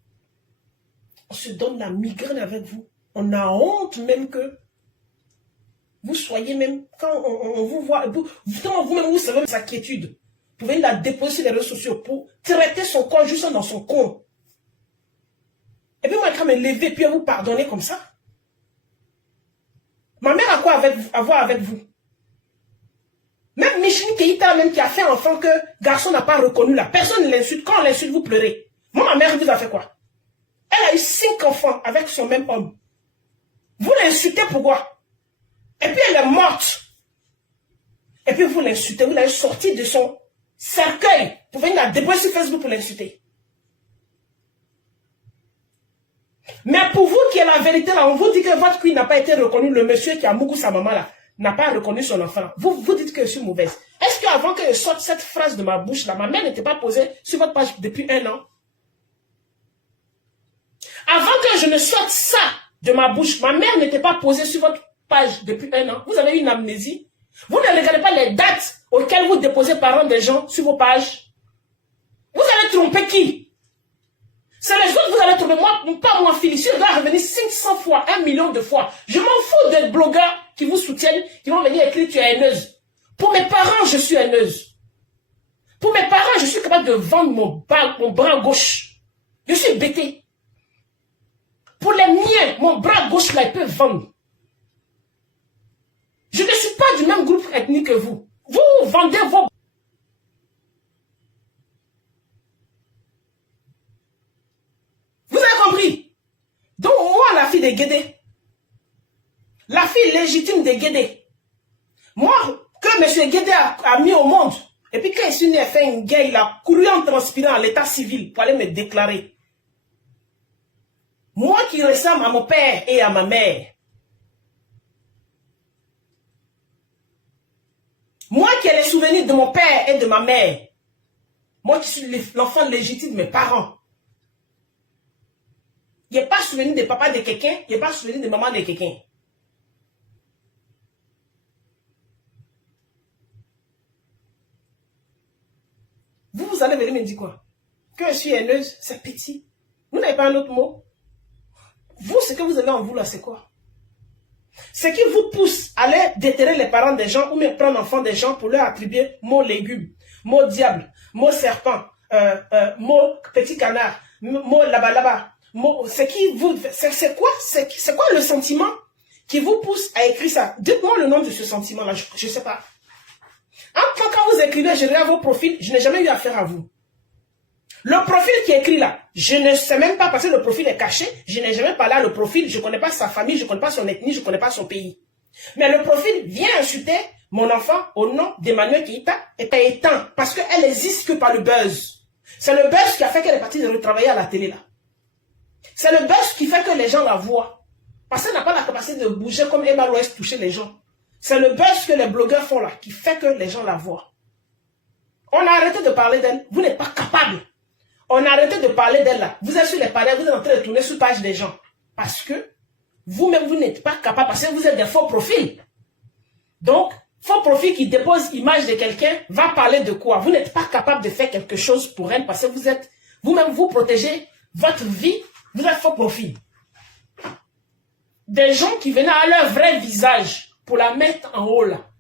On se donne la migraine avec vous. On a honte même que vous soyez même, quand on vous voit, vous-même vous savez sa quiétude. Vous pouvez la déposer sur les réseaux sociaux pour traiter son corps juste dans son coin. Et puis moi, quand me lever, puis vous pardonner comme ça. Ma mère a quoi à voir avec vous? Même Micheline Keïta, même qui a fait enfant que garçon n'a pas reconnu là. Personne ne l'insulte. Quand on l'insulte, vous pleurez. Moi, ma mère vous a fait quoi? Elle a eu 5 enfants avec son même homme. Vous l'insultez pourquoi? Et puis elle est morte. Et puis vous l'insultez. Vous l'avez sortie de son cercueil pour venir la déposer sur Facebook pour l'insulter. Mais pour vous qui est la vérité là, on vous dit que votre cuit n'a pas été reconnu. Le monsieur qui a mougou sa maman là n'a pas reconnu son enfant. Vous dites que je suis mauvaise. Est-ce qu'avant que je sorte cette phrase de ma bouche là, ma mère n'était pas posée sur votre page depuis 1 an? Avant que je ne sorte ça de ma bouche, ma mère n'était pas posée sur votre page depuis 1 an. Vous avez une amnésie. Vous ne regardez pas les dates auxquelles vous déposez parents des gens sur vos pages. Vous allez tromper qui? C'est les autres que vous allez tromper. Moi, pas moi, Félicie, je dois revenir 500 fois, 1 million de fois. Je m'en fous des blogueurs qui vous soutiennent, qui vont venir écrire tu es haineuse. Pour mes parents, je suis haineuse. Pour mes parents, je suis capable de vendre mon bras gauche. Je suis bêté. Pour les miens, mon bras gauche là, il peut vendre. Je ne suis pas du même groupe ethnique que vous. Vous vendez vos... Vous avez compris? Donc, moi, la fille des Guédé, la fille légitime des Guédé, moi, que M. Guédé a mis au monde, et puis quand il est né, il a fait une guerre, il a couru en transpirant à l'état civil pour aller me déclarer. Moi qui ressemble à mon père et à ma mère. Moi qui ai les souvenirs de mon père et de ma mère. Moi qui suis l'enfant légitime de mes parents. Il n'y a pas souvenir de papa de quelqu'un, il n'y a pas souvenir de maman de quelqu'un. Vous allez venir me dire quoi? Que je suis haineuse, c'est petit. Vous n'avez pas un autre mot? Vous, ce que vous avez en vous là, c'est quoi? Ce qui vous pousse à aller déterrer les parents des gens ou même prendre l'enfant des gens pour leur attribuer mot légumes, mot diable, mot serpent, mot petit canard, mot là-bas. C'est quoi le sentiment qui vous pousse à écrire ça? Dites-moi le nom de ce sentiment-là, je ne sais pas. Quand vous écrivez, je regarde vos profils, je n'ai jamais eu affaire à vous. Le profil qui est écrit là, je ne sais même pas parce que le profil est caché, je n'ai jamais parlé à le profil, je ne connais pas sa famille, je ne connais pas son ethnie, je ne connais pas son pays. Mais le profil vient insulter mon enfant au nom d'Emmanuel Keïta et éteint parce qu'elle n'existe que par le buzz. C'est le buzz qui a fait qu'elle est partie de retravailler à la télé là. C'est le buzz qui fait que les gens la voient. Parce qu'elle n'a pas la capacité de bouger comme Emma Loès toucher les gens. C'est le buzz que les blogueurs font là qui fait que les gens la voient. On a arrêté de parler d'elle. Vous n'êtes pas capable. On a arrêté de parler d'elle là. Vous êtes sur les pareils, vous êtes en train de tourner sur la page des gens. Parce que vous-même, vous n'êtes pas capable, parce que vous êtes des faux profils. Donc, faux profil qui dépose image de quelqu'un va parler de quoi? Vous n'êtes pas capable de faire quelque chose pour elle parce que vous êtes, vous-même, vous protégez votre vie, vous êtes faux profil. Des gens qui venaient à leur vrai visage pour la mettre en haut là.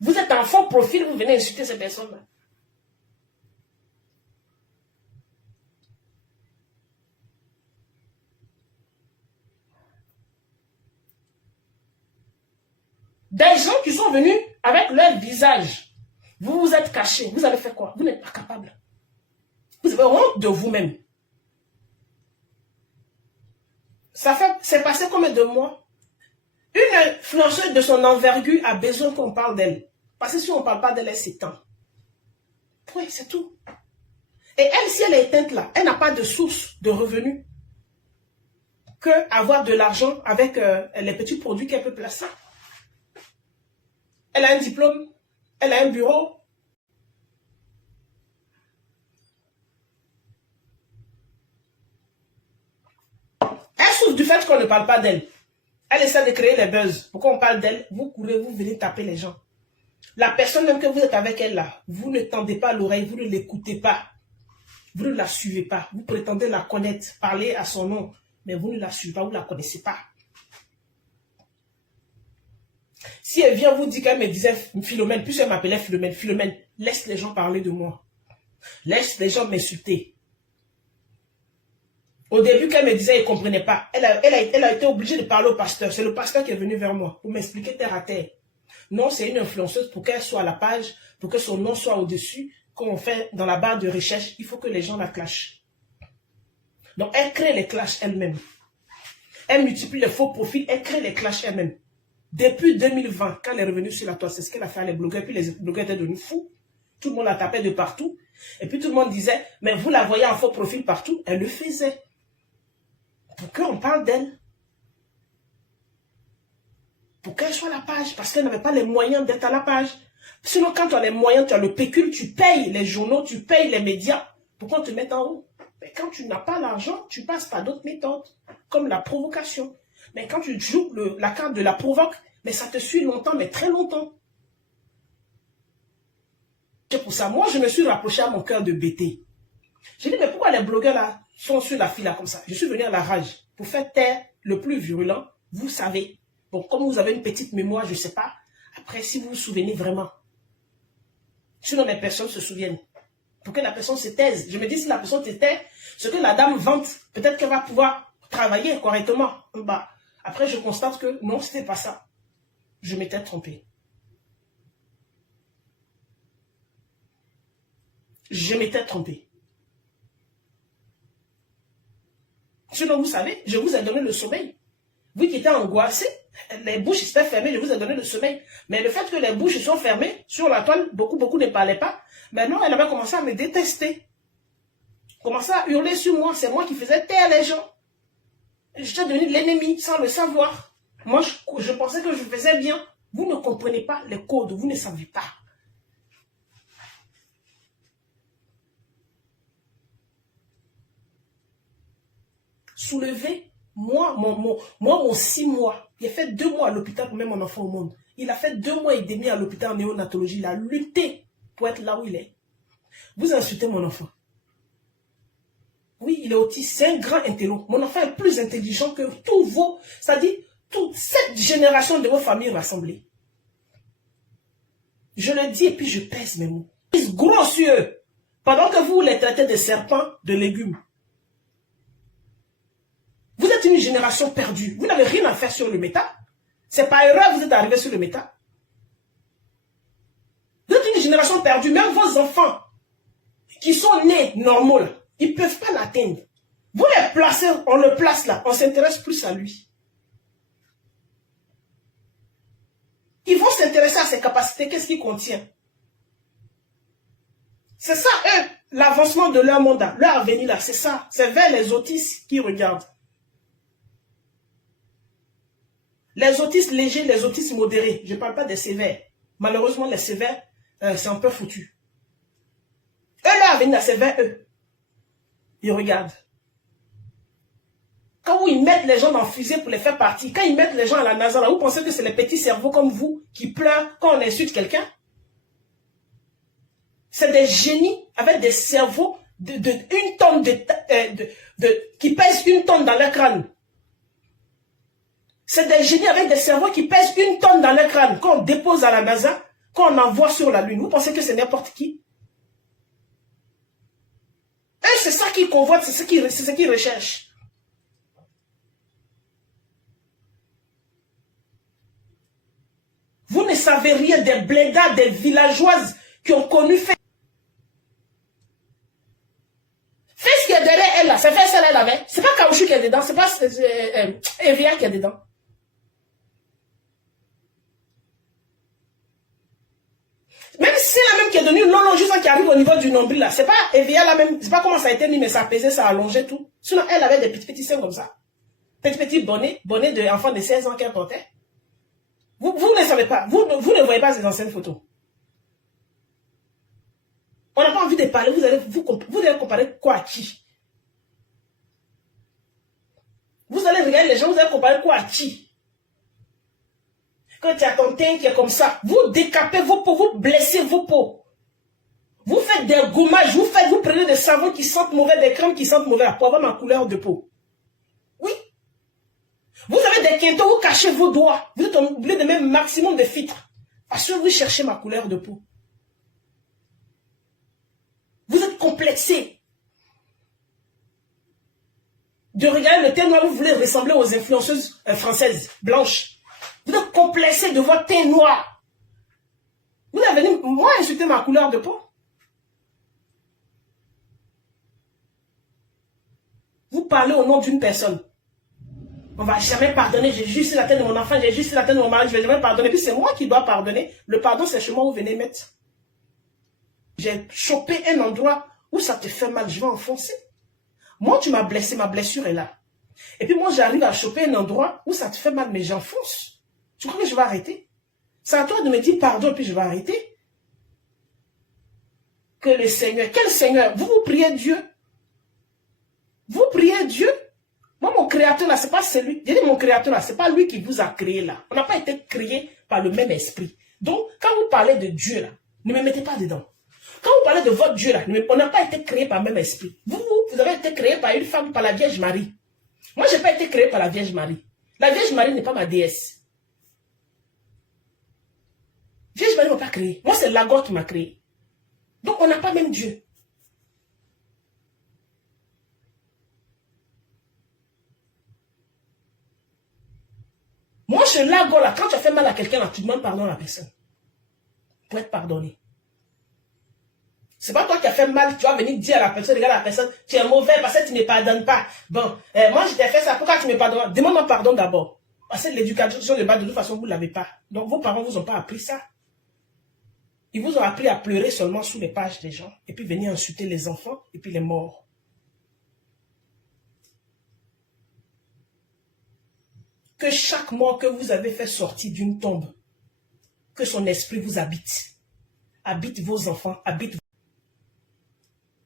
Vous êtes un faux profil, vous venez insulter ces personnes-là. Des gens qui sont venus avec leur visage. Vous vous êtes cachés. Vous avez fait quoi? Vous n'êtes pas capable. Vous avez honte de vous-même. C'est passé combien de mois? Une influenceuse de son envergure a besoin qu'on parle d'elle. Parce que si on ne parle pas d'elle, elle s'éteint. Oui, c'est tout. Et elle, si elle est éteinte là, elle n'a pas de source de revenus que avoir de l'argent avec les petits produits qu'elle peut placer. Elle a un diplôme, elle a un bureau. Elle souffre du fait qu'on ne parle pas d'elle. Elle essaie de créer les buzz. Pourquoi on parle d'elle? Vous courez, vous venez taper les gens. La personne même que vous êtes avec elle là, vous ne tendez pas l'oreille, vous ne l'écoutez pas. Vous ne la suivez pas. Vous prétendez la connaître, parler à son nom, mais vous ne la suivez pas, vous ne la connaissez pas. Si elle vient vous dire qu'elle me disait Philomène, puisqu'elle m'appelait Philomène, Philomène, laisse les gens parler de moi. Laisse les gens m'insulter. Au début, qu'elle me disait, elle ne comprenait pas. Elle a été obligée de parler au pasteur. C'est le pasteur qui est venu vers moi pour m'expliquer terre à terre. Non, c'est une influenceuse pour qu'elle soit à la page, pour que son nom soit au-dessus. Comme on fait dans la barre de recherche, il faut que les gens la clashent. Donc, elle crée les clashs elle-même. Elle multiplie les faux profils, elle crée les clashs elle-même. Depuis 2020, quand elle est revenue sur la toile, c'est ce qu'elle a fait à les blogueurs, puis les blogueurs étaient devenus fous. Tout le monde la tapait de partout. Et puis tout le monde disait, mais vous la voyez en faux profil partout. Elle le faisait. Pour qu'on parle d'elle. Pour qu'elle soit à la page. Parce qu'elle n'avait pas les moyens d'être à la page. Sinon, quand tu as les moyens, tu as le pécule, tu payes les journaux, tu payes les médias. Pour qu'on te mette en haut. Mais quand tu n'as pas l'argent, tu passes par d'autres méthodes. Comme la provocation. Mais quand tu joues la carte de la provoque, mais ça te suit longtemps, mais très longtemps. C'est pour ça, moi, je me suis rapproché à mon cœur de bêté. J'ai dit, mais pourquoi les blogueurs là sont sur la file là comme ça? Je suis venu à la rage pour faire taire le plus virulent. Vous savez. Bon, comme vous avez une petite mémoire, je ne sais pas. Après, si vous vous souvenez vraiment. Sinon, les personnes se souviennent. Pour que la personne se taise. Je me dis, si la personne se tait, ce que la dame vante, peut-être qu'elle va pouvoir travailler correctement. Bah, après, je constate que non, ce n'était pas ça. Je m'étais trompé. Je m'étais trompé. Sinon, vous savez, je vous ai donné le sommeil. Vous qui étiez angoissé, les bouches étaient fermées, je vous ai donné le sommeil. Mais le fait que les bouches sont fermées, sur la toile, beaucoup ne parlaient pas. Maintenant, elle avait commencé à me détester. Commençait à hurler sur moi. C'est moi qui faisais taire les gens. J'étais devenu l'ennemi sans le savoir. Moi, je pensais que je faisais bien. Vous ne comprenez pas les codes, vous ne savez pas. Soulever, moi, mon 6 mois, il a fait 2 mois à l'hôpital pour mettre mon enfant au monde. Il a fait 2 mois et demi à l'hôpital en néonatologie. Il a lutté pour être là où il est. Vous insultez mon enfant. Oui, il est autiste, c'est un grand intello. Mon enfant est plus intelligent que tous vos, c'est-à-dire toute cette génération de vos familles rassemblées. Je le dis et puis je pèse mes mots. Ils sont gros sur eux. Pendant que vous les traitez de serpents, de légumes. Vous êtes une génération perdue. Vous n'avez rien à faire sur le méta. C'est par erreur que vous êtes arrivé sur le méta. Vous êtes une génération perdue. Même vos enfants qui sont nés normaux, là, ils ne peuvent pas l'atteindre. Vous les placez, on le place là, on s'intéresse plus à lui. Ils vont s'intéresser à ses capacités, qu'est-ce qu'il contient. C'est ça, eux, l'avancement de leur monde, leur avenir là, c'est ça. C'est vers les autistes qui regardent. Les autistes légers, les autistes modérés, je ne parle pas des sévères. Malheureusement, les sévères, c'est un peu foutu. Eux, leur avenir, c'est vers eux. Ils regardent. Quand ils mettent les gens dans le fusée pour les faire partir, quand ils mettent les gens à la NASA, là, vous pensez que c'est les petits cerveaux comme vous qui pleurent quand on insulte quelqu'un? C'est des génies avec des cerveaux une tonne qui pèsent 1 tonne dans leur crâne. C'est des génies avec des cerveaux qui pèsent 1 tonne dans leur crâne. Quand on dépose à la NASA, quand on envoie sur la Lune, vous pensez que c'est n'importe qui? Et c'est ça qu'ils convoitent, c'est ce qu'ils recherchent. Vous ne savez rien des blédards, des villageoises qui ont connu fait. Fais ce qui est derrière elle là, c'est fait celle elle avait. C'est pas Caoutchouc qui est dedans, c'est pas Evia qui est dedans. Même si c'est la même qui est devenue non, juste qui arrive au niveau du nombril là, c'est pas Evia la même, c'est pas comment ça a été mis, mais ça a pesé, ça a allongé tout. Sinon elle avait des petits seins comme ça. Petits bonnets d'enfants de 16 ans qu'elle portait. Vous ne savez pas, vous ne voyez pas ces anciennes photos. On n'a pas envie de parler, vous allez comparer quoi à qui? Vous allez regarder les gens, vous allez comparer quoi à qui? Quand tu as ton teint qui est comme ça, vous décapez vos peaux, vous blessez vos peaux. Vous faites des gommages, vous prenez des savons qui sentent mauvais, des crèmes qui sentent mauvais pour avoir ma couleur de peau. Oui. Vous avez des quintaux, vous cachez vos doigts. Vous êtes obligé de mettre maximum de filtres. Parce que vous cherchez ma couleur de peau. Vous êtes complexé. De regarder le teint noir, vous voulez ressembler aux influenceuses françaises, blanches. Vous êtes complexé de votre teint noir. Vous avez venu, moi, insulter ma couleur de peau. Vous parlez au nom d'une personne. On ne va jamais pardonner. J'ai juste la tête de mon enfant, j'ai juste la tête de mon mari, je ne vais jamais pardonner. Puis c'est moi qui dois pardonner. Le pardon, c'est chez moi où vous venez mettre. J'ai chopé un endroit où ça te fait mal, je vais enfoncer. Moi, tu m'as blessé, ma blessure est là. Et puis moi, j'arrive à choper un endroit où ça te fait mal, mais j'enfonce. Tu crois que je vais arrêter? C'est à toi de me dire pardon, puis je vais arrêter. Que le Seigneur, quel Seigneur? Vous priez Dieu. Vous priez Dieu. Moi, mon créateur là, c'est pas celui. J'ai dit mon créateur là, c'est pas lui qui vous a créé là. On n'a pas été créé par le même esprit. Donc, quand vous parlez de Dieu là, ne me mettez pas dedans. Quand vous parlez de votre Dieu là, on n'a pas été créé par le même esprit. Vous avez été créé par une femme, par la Vierge Marie. Moi, je n'ai pas été créé par la Vierge Marie. La Vierge Marie n'est pas ma déesse. Vierge Marie ne m'a pas créé. Moi, c'est Lagor qui m'a créé. Donc, on n'a pas même Dieu. Moi, je suis Lagor là. Quand tu as fait mal à quelqu'un, là, tu demandes pardon à la personne. Pour être pardonné. C'est pas toi qui as fait mal, tu vas venir dire à la personne, regarde la personne, tu es mauvais parce que tu ne me pardonnes pas. Bon, moi je t'ai fait ça, pourquoi tu me pardonnes? Demande-moi pardon d'abord. Parce que l'éducation de base, de toute façon, vous ne l'avez pas. Donc vos parents ne vous ont pas appris ça. Ils vous ont appris à pleurer seulement sous les pages des gens, et puis venir insulter les enfants, et puis les morts. que chaque mort que vous avez fait sortir d'une tombe, que son esprit vous habite, habite vos enfants, habite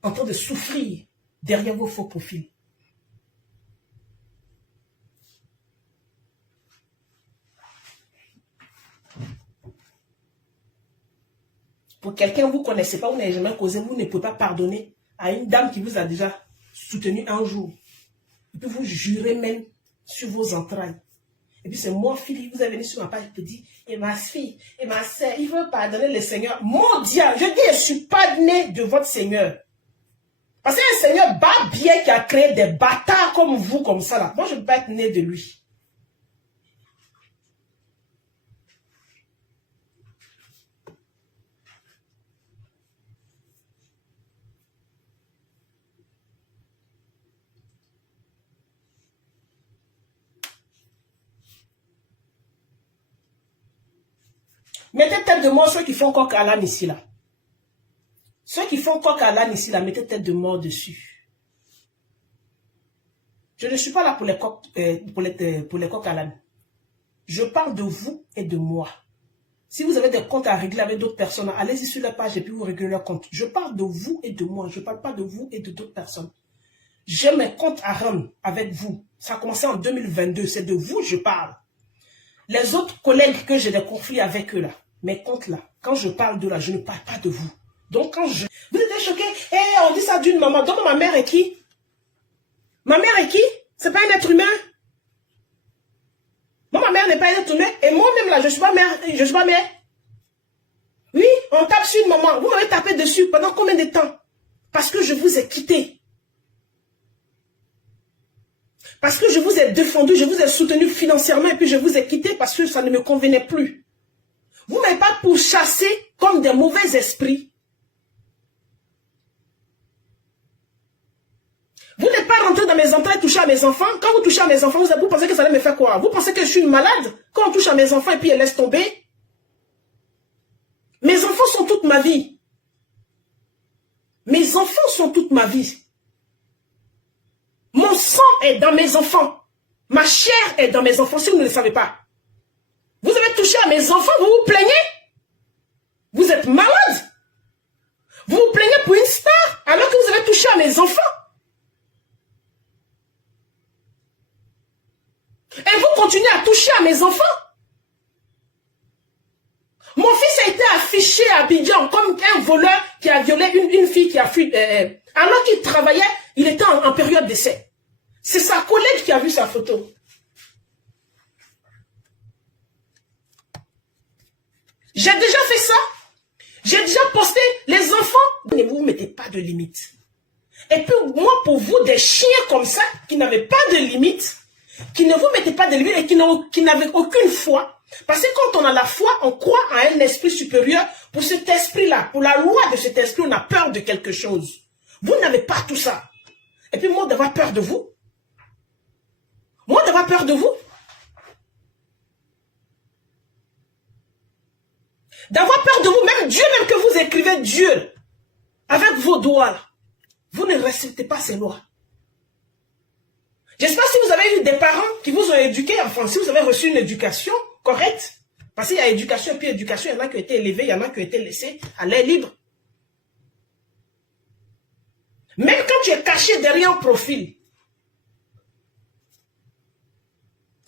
en train de souffrir derrière vos faux profils. Pour quelqu'un que vous ne connaissez pas, vous n'avez jamais causé, vous ne pouvez pas pardonner à une dame qui vous a déjà soutenu un jour. Et puis vous jurez même sur vos entrailles. Et puis c'est moi, Philippe, vous avez venu sur ma page, je te dis, et ma fille, et ma soeur, il veut pardonner le Seigneur. Mon Dieu, je dis, je ne suis pas né de votre Seigneur. Parce qu'un Seigneur bas bien qui a créé des bâtards comme vous, comme ça là. Moi, je ne peux pas être né de lui. Mettez tête de mort ceux qui font coq à l'âne ici là. Ceux qui font coq à l'âne ici là, mettez tête de mort dessus. Je ne suis pas là pour les coqs à l'âne. Je parle de vous et de moi. Si vous avez des comptes à régler avec d'autres personnes, allez-y sur la page et puis vous réglez leurs comptes. Je parle de vous et de moi. Je ne parle pas de vous et de d'autres personnes. J'ai mes comptes à rendre avec vous. Ça a commencé en 2022. C'est de vous que je parle. Les autres collègues que j'ai des conflits avec eux là, mes comptes là, quand je parle de là, je ne parle pas de vous. Donc quand je... Vous êtes choqués? On dit ça d'une maman. Donc ma mère est qui? Ma mère est qui? C'est pas un être humain. Moi, ma mère n'est pas un être humain. Et moi-même là, je suis pas mère. Je suis pas mère. Oui, on tape sur une maman. Vous m'avez tapé dessus pendant combien de temps? Parce que je vous ai quitté. Parce que je vous ai défendu, je vous ai soutenu financièrement et puis je vous ai quitté parce que ça ne me convenait plus. Vous ne m'avez pas pourchassé comme des mauvais esprits. Vous n'êtes pas rentré dans mes entrailles toucher à mes enfants. Quand vous touchez à mes enfants, vous pensez que ça allait me faire quoi? Vous pensez que je suis une malade? Quand on touche à mes enfants et puis elle laisse tomber? Mes enfants sont toute ma vie. Mes enfants sont toute ma vie. Mon sang est dans mes enfants. Ma chair est dans mes enfants, si vous ne le savez pas. Vous avez touché à mes enfants, vous vous plaignez? Vous êtes malade? Vous vous plaignez pour une star alors que vous avez touché à mes enfants? Et vous continuez à toucher à mes enfants? Mon fils a été affiché à Abidjan comme un voleur qui a violé une fille qui a fui. Alors qu'il travaillait, il était en période d'essai. C'est sa collègue qui a vu sa photo. J'ai déjà fait ça. J'ai déjà posté les enfants. Ne vous mettez pas de limite. Et puis moi, pour vous, des chiens comme ça, qui n'avaient pas de limite, qui ne vous mettez pas de limite et qui n'avaient aucune foi. Parce que quand on a la foi, on croit à un esprit supérieur. Pour cet esprit-là, pour la loi de cet esprit, on a peur de quelque chose. Vous n'avez pas tout ça. Et puis moi, d'avoir peur de vous. Moi, d'avoir peur de vous. D'avoir peur de vous, même Dieu, même que vous écrivez Dieu, avec vos doigts, vous ne respectez pas ces lois. J'espère si vous avez eu des parents qui vous ont éduqué, enfin, si vous avez reçu une éducation correcte, parce qu'il y a éducation et puis éducation, il y en a qui ont été élevés, il y en a qui ont été laissés à l'air libre. Même quand tu es caché derrière un profil,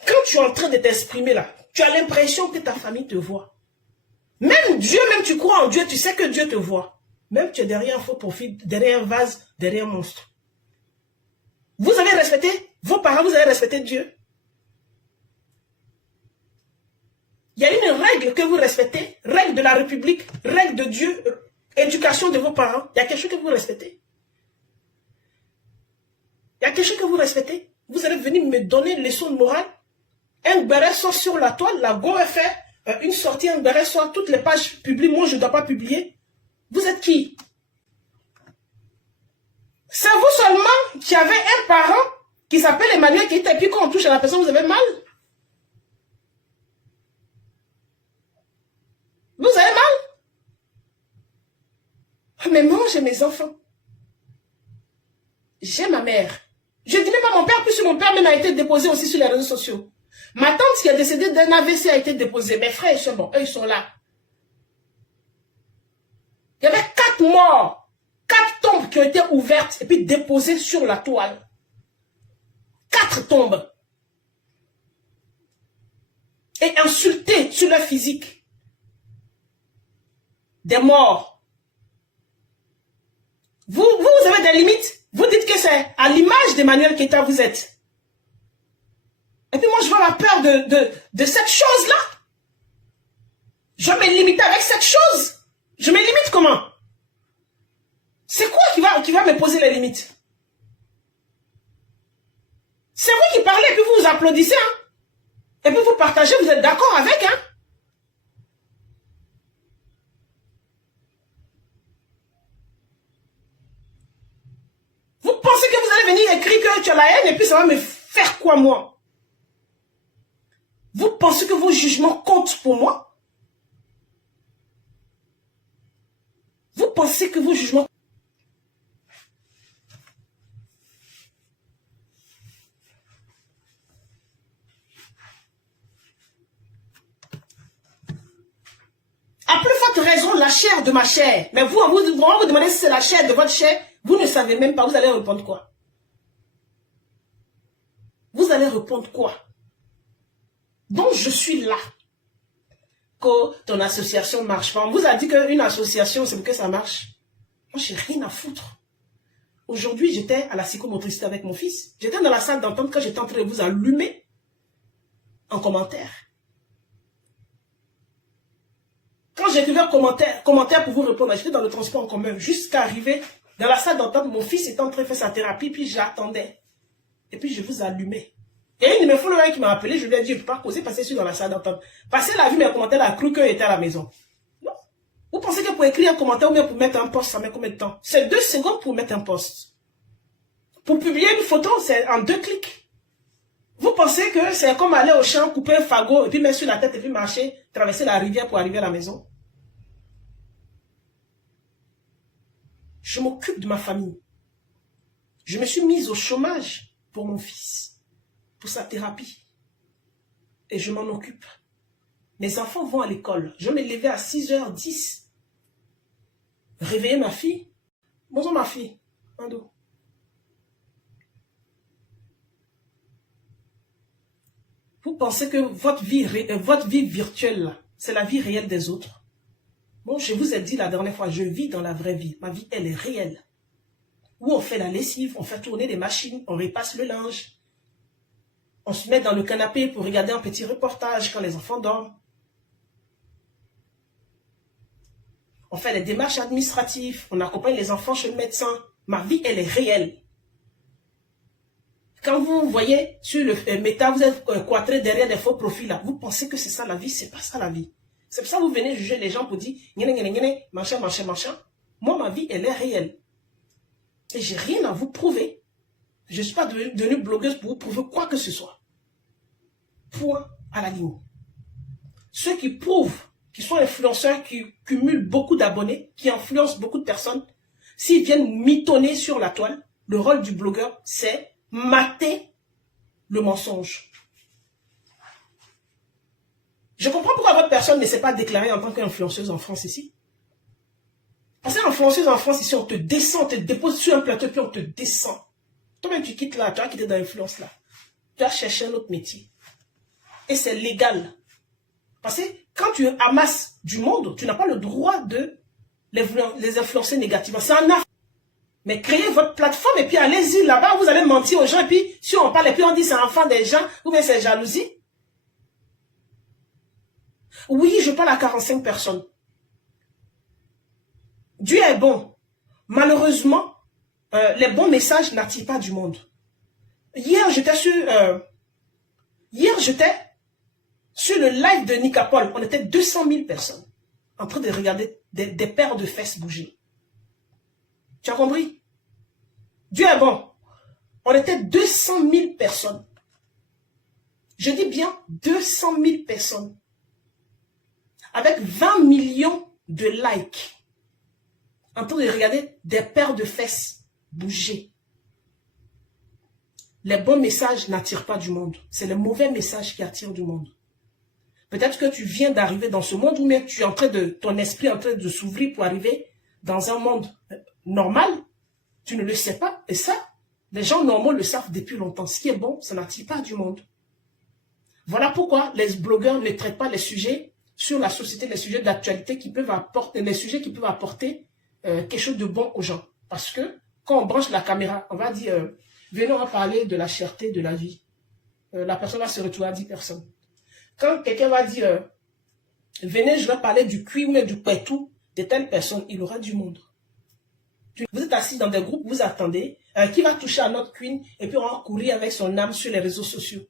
quand tu es en train de t'exprimer là, tu as l'impression que ta famille te voit. Même Dieu, même tu crois en Dieu, tu sais que Dieu te voit. Même tu es derrière un faux profil, derrière un vase, derrière un monstre. Vous avez respecté vos parents, vous avez respecté Dieu. Il y a une règle que vous respectez, règle de la République, règle de Dieu, éducation de vos parents. Il y a quelque chose que vous respectez. Il y a quelque chose que vous respectez. Vous allez venir me donner une leçon de morale. Un béret sort sur la toile, la go est fait, une sortie, un béret sort, toutes les pages publiées, moi je ne dois pas publier. Vous êtes qui? C'est vous seulement qui avez un parent qui s'appelle Emmanuel, qui était, et puis quand on touche à la personne, vous avez mal. Vous avez mal? Mais moi, j'ai mes enfants. J'ai ma mère. Je dis même à mon père, puisque mon père même a été déposé aussi sur les réseaux sociaux. Ma tante qui est décédée d'un AVC a été déposée. Mes frères, ils sont bons. Eux, ils sont là. Il y avait 4 morts. 4 tombes qui ont été ouvertes et puis déposées sur la toile. 4 tombes. Et insultées sur leur physique. Des morts. Vous avez des limites. Vous dites que c'est à l'image d'Emmanuel Keita vous êtes. Et puis moi, je vois la peur de cette chose-là. Je vais me limiter avec cette chose. Je me limite comment? C'est quoi qui va me poser les limites? C'est vous qui parlez et puis vous vous applaudissez. Hein? Et puis vous partagez, vous êtes d'accord avec. Hein? Vous pensez que vous allez venir écrire que tu as la haine et puis ça va me faire quoi moi? Vous pensez que vos jugements comptent pour moi? Vous pensez que vos jugements... À plus forte raison, la chair de ma chair. Mais vous demandez si c'est la chair de votre chair, vous ne savez même pas, vous allez répondre quoi? Vous allez répondre quoi? Donc je suis là. Que ton association ne marche pas. On vous a dit qu'une association, c'est pour que ça marche. Moi, j'ai rien à foutre. Aujourd'hui, j'étais à la psychomotricité avec mon fils. J'étais dans la salle d'entente quand j'étais en train de vous allumer en commentaire. Quand j'écrivais commentaire pour vous répondre, j'étais dans le transport en commun jusqu'à arriver dans la salle d'entente. Mon fils était en train de faire sa thérapie, puis j'attendais. Et puis je vous allumais. Il y a une de mes followers qui m'a appelé, je lui ai dit, je ne peux pas causer parce que je suis dans la salle d'entente. Parce qu'elle a vu mes commentaires, elle a cru qu'elle était à la maison. Non. Vous pensez que pour écrire un commentaire ou bien pour mettre un post, ça met combien de temps? C'est 2 secondes pour mettre un post. Pour publier une photo, c'est en 2 clics. Vous pensez que c'est comme aller au champ, couper un fagot, et puis mettre sur la tête, et puis marcher, traverser la rivière pour arriver à la maison? Je m'occupe de ma famille. Je me suis mise au chômage pour mon fils. Pour sa thérapie. Et je m'en occupe. Mes enfants vont à l'école. Je me levais à 6h10. Réveiller ma fille. Bonjour ma fille. Ando. Vous pensez que votre vie virtuelle, c'est la vie réelle des autres? Bon, je vous ai dit la dernière fois, je vis dans la vraie vie. Ma vie, elle est réelle. Où on fait la lessive, on fait tourner les machines, on repasse le linge. On se met dans le canapé pour regarder un petit reportage quand les enfants dorment. On fait les démarches administratives. On accompagne les enfants chez le médecin. Ma vie, elle est réelle. Quand vous voyez sur le méta, vous êtes cloîtré derrière des faux profils là. Vous pensez que c'est ça la vie? C'est pas ça la vie. C'est pour ça que vous venez juger les gens pour dire machin, machin, machin. Moi, ma vie, elle est réelle. Et j'ai rien à vous prouver. Je ne suis pas devenue blogueuse pour vous prouver quoi que ce soit. Point à la ligne. Ceux qui prouvent, qui sont influenceurs, qui cumulent beaucoup d'abonnés, qui influencent beaucoup de personnes, s'ils viennent mitonner sur la toile, le rôle du blogueur, c'est mater le mensonge. Je comprends pourquoi votre personne ne s'est pas déclarée en tant qu'influenceuse en France ici. Parce qu'influenceuse en France ici, on te descend, on te dépose sur un plateau, puis on te descend. Toi-même, tu quittes là, tu as quitté dans l'influence là. Tu as cherché un autre métier. Et c'est légal. Parce que quand tu amasses du monde, tu n'as pas le droit de les influencer négativement. C'est un art. Mais créez votre plateforme et puis allez-y là-bas, vous allez mentir aux gens. Et puis, si on parle et puis on dit c'est enfant des gens, ou bien c'est jalousie. Oui, je parle à 45 personnes. Dieu est bon. Malheureusement, les bons messages n'attirent pas du monde. Hier, j'étais sur le live de Nicapol. On était 200 000 personnes en train de regarder des paires de fesses bouger. Tu as compris? Dieu est bon. On était 200 000 personnes. Je dis bien 200 000 personnes. Avec 20 millions de likes. En train de regarder des paires de fesses bouger. Les bons messages n'attirent pas du monde. C'est les mauvais messages qui attirent du monde. Peut-être que tu viens d'arriver dans ce monde ou même tu es en train de, ton esprit est en train de s'ouvrir pour arriver dans un monde normal. Tu ne le sais pas. Et ça, les gens normaux le savent depuis longtemps. Ce qui est bon, ça n'attire pas du monde. Voilà pourquoi les blogueurs ne traitent pas les sujets sur la société, les sujets d'actualité qui peuvent apporter, les sujets qui peuvent apporter quelque chose de bon aux gens. Parce que quand on branche la caméra, on va dire, venez, on va parler de la cherté de la vie. La personne va se retrouver à 10 personnes. Quand quelqu'un va dire, venez, je vais parler du cuir ou du pétou de telle personne, il aura du monde. Vous êtes assis dans des groupes, vous attendez, qui va toucher à notre queen, et puis on va courir avec son âme sur les réseaux sociaux.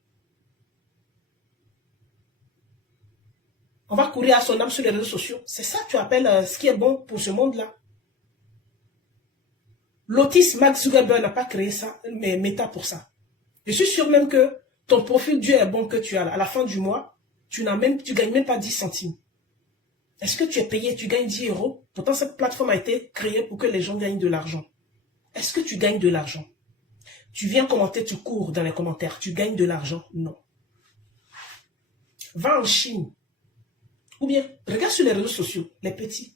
On va courir à son âme sur les réseaux sociaux. C'est ça que tu appelles ce qui est bon pour ce monde-là. L'Otis Mark Zuckerberg n'a pas créé ça, mais Meta pour ça. Je suis sûr même que ton profil Dieu est bon que tu as. À la fin du mois, tu gagnes même pas 10 centimes. Est-ce que tu es payé, tu gagnes 10 euros? Pourtant, cette plateforme a été créée pour que les gens gagnent de l'argent. Est-ce que tu gagnes de l'argent? Tu viens commenter, tu cours dans les commentaires. Tu gagnes de l'argent? Non. Va en Chine. Ou bien, regarde sur les réseaux sociaux, les petits.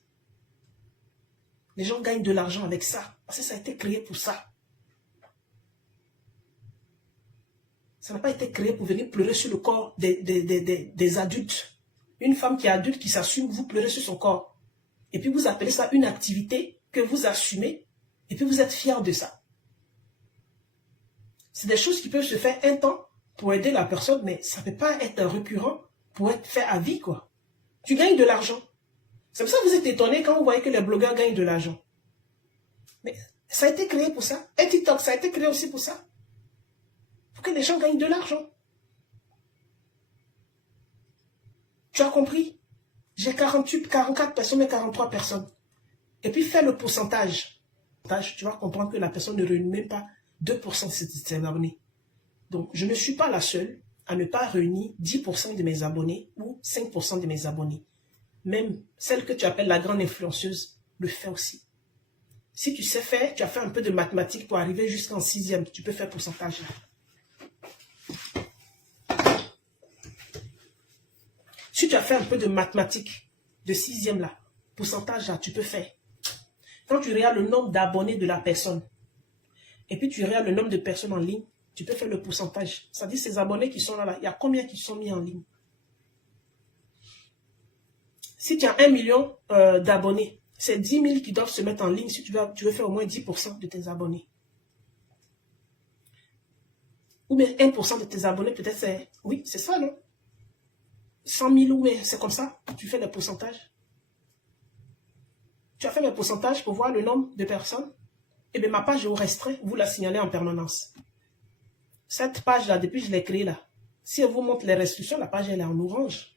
Les gens gagnent de l'argent avec ça. Parce que ça a été créé pour ça. Ça n'a pas été créé pour venir pleurer sur le corps des adultes. Une femme qui est adulte, qui s'assume, vous pleurez sur son corps. Et puis vous appelez ça une activité que vous assumez. Et puis vous êtes fier de ça. C'est des choses qui peuvent se faire un temps pour aider la personne, mais ça ne peut pas être récurrent pour être fait à vie, quoi. Tu gagnes de l'argent. C'est pour ça que vous êtes étonné quand vous voyez que les blogueurs gagnent de l'argent. Mais ça a été créé pour ça. Et TikTok, ça a été créé aussi pour ça. Pour que les gens gagnent de l'argent. Tu as compris? J'ai 48, 44 personnes, mais 43 personnes. Et puis fais le pourcentage. Tu vas comprendre que la personne ne réunit même pas 2% de ses abonnés. Donc, je ne suis pas la seule à ne pas réunir 10% de mes abonnés ou 5% de mes abonnés. Même celle que tu appelles la grande influenceuse le fait aussi. Si tu sais faire, tu as fait un peu de mathématiques pour arriver jusqu'en 6e, tu peux faire pourcentage là. Si tu as fait un peu de mathématiques de 6e là, pourcentage là, tu peux faire. Quand tu regardes le nombre d'abonnés de la personne, et puis tu regardes le nombre de personnes en ligne, tu peux faire le pourcentage. C'est-à-dire ces abonnés qui sont là, il y a combien qui sont mis en ligne? Si tu as 1 million d'abonnés, c'est 10 000 qui doivent se mettre en ligne si tu veux faire au moins 10% de tes abonnés. Ou bien 1% de tes abonnés, peut-être c'est... Oui, c'est ça, non? 100 000 ou bien c'est comme ça, tu fais les pourcentages. Tu as fait mes pourcentages pour voir le nombre de personnes. Et bien ma page est au restreint, vous la signalez en permanence. Cette page-là, depuis que je l'ai créée là, si elle vous montre les restrictions, la page elle est en orange.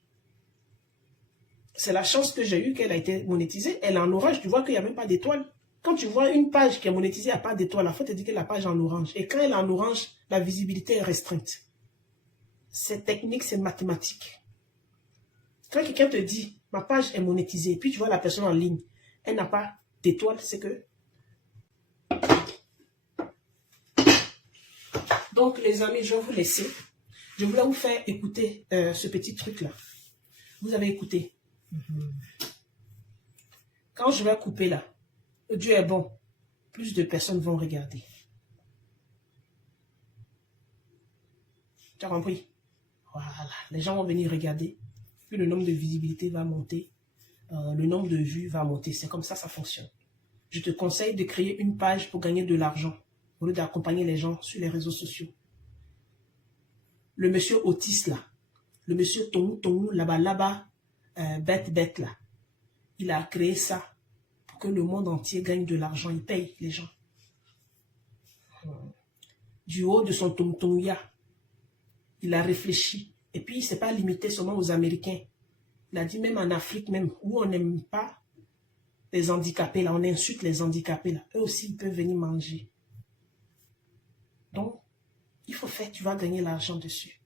C'est la chance que j'ai eue qu'elle a été monétisée. Elle est en orange, tu vois qu'il n'y a même pas d'étoile. Quand tu vois une page qui est monétisée, il n'y a pas d'étoile, il faut te dire que la page est en orange. Et quand elle est en orange, la visibilité est restreinte. C'est technique, c'est mathématique. Quand quelqu'un te dit, ma page est monétisée, et puis tu vois la personne en ligne, elle n'a pas d'étoile, c'est que... Donc les amis, je vais vous laisser. Je voulais vous faire écouter ce petit truc-là. Vous avez écouté. Quand je vais couper là, Dieu est bon, plus de personnes vont regarder. Tu as compris? Voilà, les gens vont venir regarder, puis le nombre de visibilité va monter, le nombre de vues va monter. C'est comme ça fonctionne. Je te conseille de créer une page pour gagner de l'argent, au lieu d'accompagner les gens sur les réseaux sociaux. Le monsieur autiste là, le monsieur Tongou là-bas, bête là, il a créé ça pour que le monde entier gagne de l'argent, il paye les gens. Du haut de son Tongouya, il a réfléchi. Et puis, il ne s'est pas limité seulement aux Américains. Il a dit même en Afrique, même où on n'aime pas les handicapés, là, on insulte les handicapés, là. Eux aussi, ils peuvent venir manger. Donc, il faut faire, tu vas gagner l'argent dessus.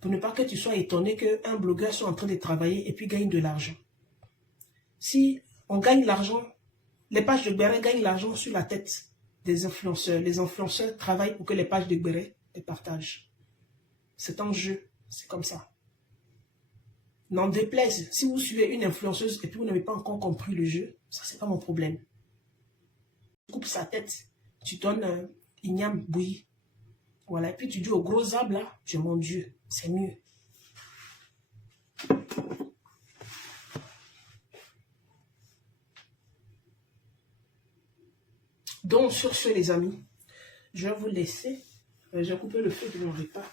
Pour ne pas que tu sois étonné qu'un blogueur soit en train de travailler et puis gagne de l'argent. Si on gagne l'argent, les pages de Bérin gagnent l'argent sur la tête des influenceurs. Les influenceurs travaillent pour que les pages de Béret les partagent. C'est un jeu, c'est comme ça. N'en déplaise, si vous suivez une influenceuse et puis vous n'avez pas encore compris le jeu, ça c'est pas mon problème. Tu coupes sa tête, tu donnes un igname bouilli. Voilà, et puis tu dis au gros arbre là, tu es mon Dieu, c'est mieux. Donc sur ce les amis, je vais vous laisser. J'ai coupé le feu de mon repas.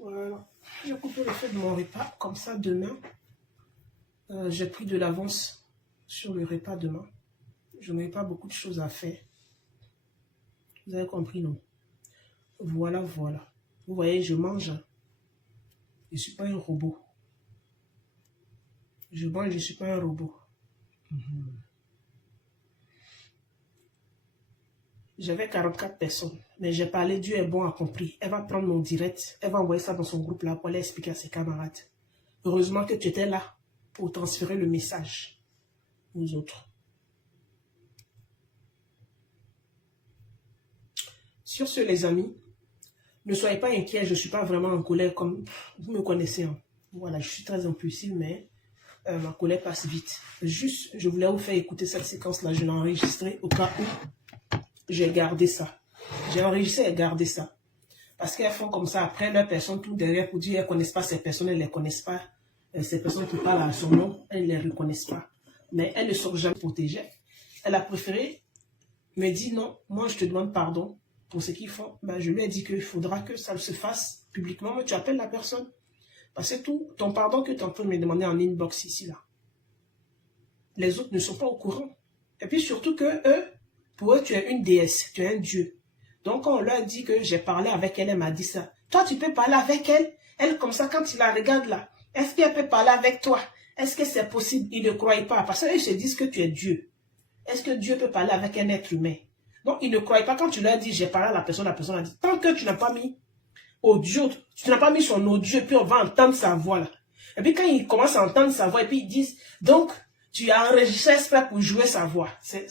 Voilà. J'ai coupé le feu de mon repas. Comme ça, demain, j'ai pris de l'avance sur le repas demain. Je n'ai pas beaucoup de choses à faire. Vous avez compris, non? Voilà, voilà. Vous voyez, je mange. Je ne suis pas un robot. Je mange, je ne suis pas un robot. J'avais 44 personnes, mais j'ai parlé, Dieu est bon, a compris. Elle va prendre mon direct, elle va envoyer ça dans son groupe là pour aller expliquer à ses camarades. Heureusement que tu étais là pour transférer le message aux autres. Sur ce, les amis, ne soyez pas inquiets, je ne suis pas vraiment en colère comme vous me connaissez. Hein. Voilà, je suis très impulsive, mais ma colère passe vite. Juste, je voulais vous faire écouter cette séquence-là, je l'ai enregistrée au cas où j'ai gardé ça. J'ai enregistré et gardé ça. Parce qu'elles font comme ça, après leur personne tout derrière pour dire qu'elles ne connaissent pas ces personnes, elles ne les connaissent pas. Ces personnes qui parlent à son nom, elles ne les reconnaissent pas. Mais elles ne sont jamais protégées. Elle a préféré me dire non, moi je te demande pardon pour ce qu'ils font. Ben, je lui ai dit qu'il faudra que ça se fasse publiquement, mais tu appelles la personne. Parce que tout ton pardon que tu es en train de me demander en inbox ici, là. Les autres ne sont pas au courant. Et puis surtout que eux, pour eux, tu es une déesse, tu es un dieu. Donc, quand on leur dit que j'ai parlé avec elle, elle m'a dit ça. Toi, tu peux parler avec elle. Elle, comme ça, quand tu la regardes là, est-ce qu'elle peut parler avec toi? Est-ce que c'est possible? Ils ne croient pas. Parce qu'ils se disent que tu es Dieu. Est-ce que Dieu peut parler avec un être humain? Donc, ils ne croient pas. Quand tu leur dis, j'ai parlé à la personne a dit, tant que tu n'as pas mis audio, tu n'as pas mis son audio, puis on va entendre sa voix là. Et puis, quand ils commencent à entendre sa voix, et puis ils disent, donc, tu as enregistré exprès pour jouer sa voix.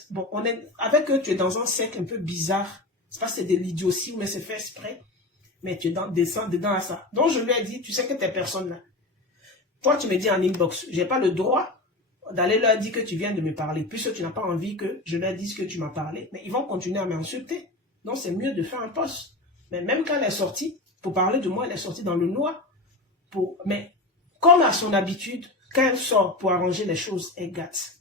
Bon, on est avec eux, tu es dans un cercle un peu bizarre. C'est pas c'est de l'idiotie, mais c'est fait exprès. Mais tu es descends dedans à ça. Donc je lui ai dit, tu sais que tes personnes là. Toi, tu me dis en inbox, j'ai pas le droit d'aller leur dire que tu viens de me parler, puisque tu n'as pas envie que je leur dise que tu m'as parlé. Mais ils vont continuer à m'insulter. Donc c'est mieux de faire un post. Mais même quand elle est sortie, pour parler de moi, elle est sortie dans le noir. Mais comme à son habitude, quand elle sort pour arranger les choses, elle gâte.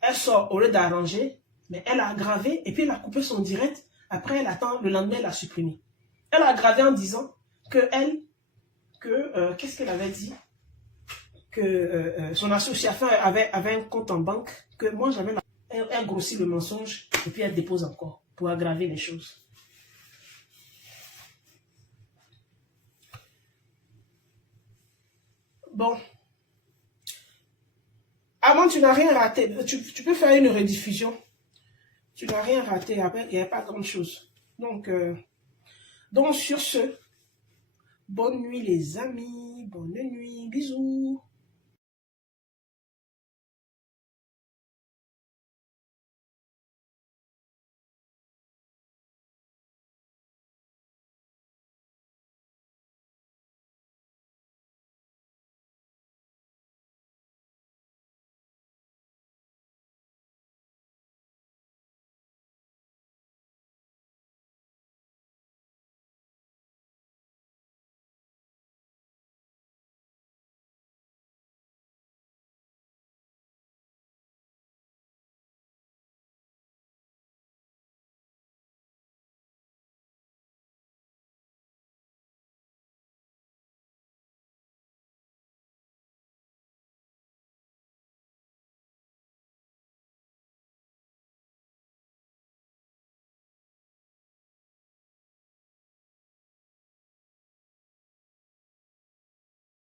Elle sort au lieu d'arranger, mais elle a aggravé et puis elle a coupé son direct. Après, elle attend, le lendemain, elle a supprimé. Elle a aggravé en disant qu'est-ce qu'elle avait dit? Que son association avait un compte en banque, que moi j'avais elle grossit le mensonge et puis elle dépose encore pour aggraver les choses. Bon. Avant, tu n'as rien raté. Tu peux faire une rediffusion. Tu n'as rien raté. Il n'y a pas grand chose. Donc sur ce, bonne nuit les amis. Bonne nuit. Bisous.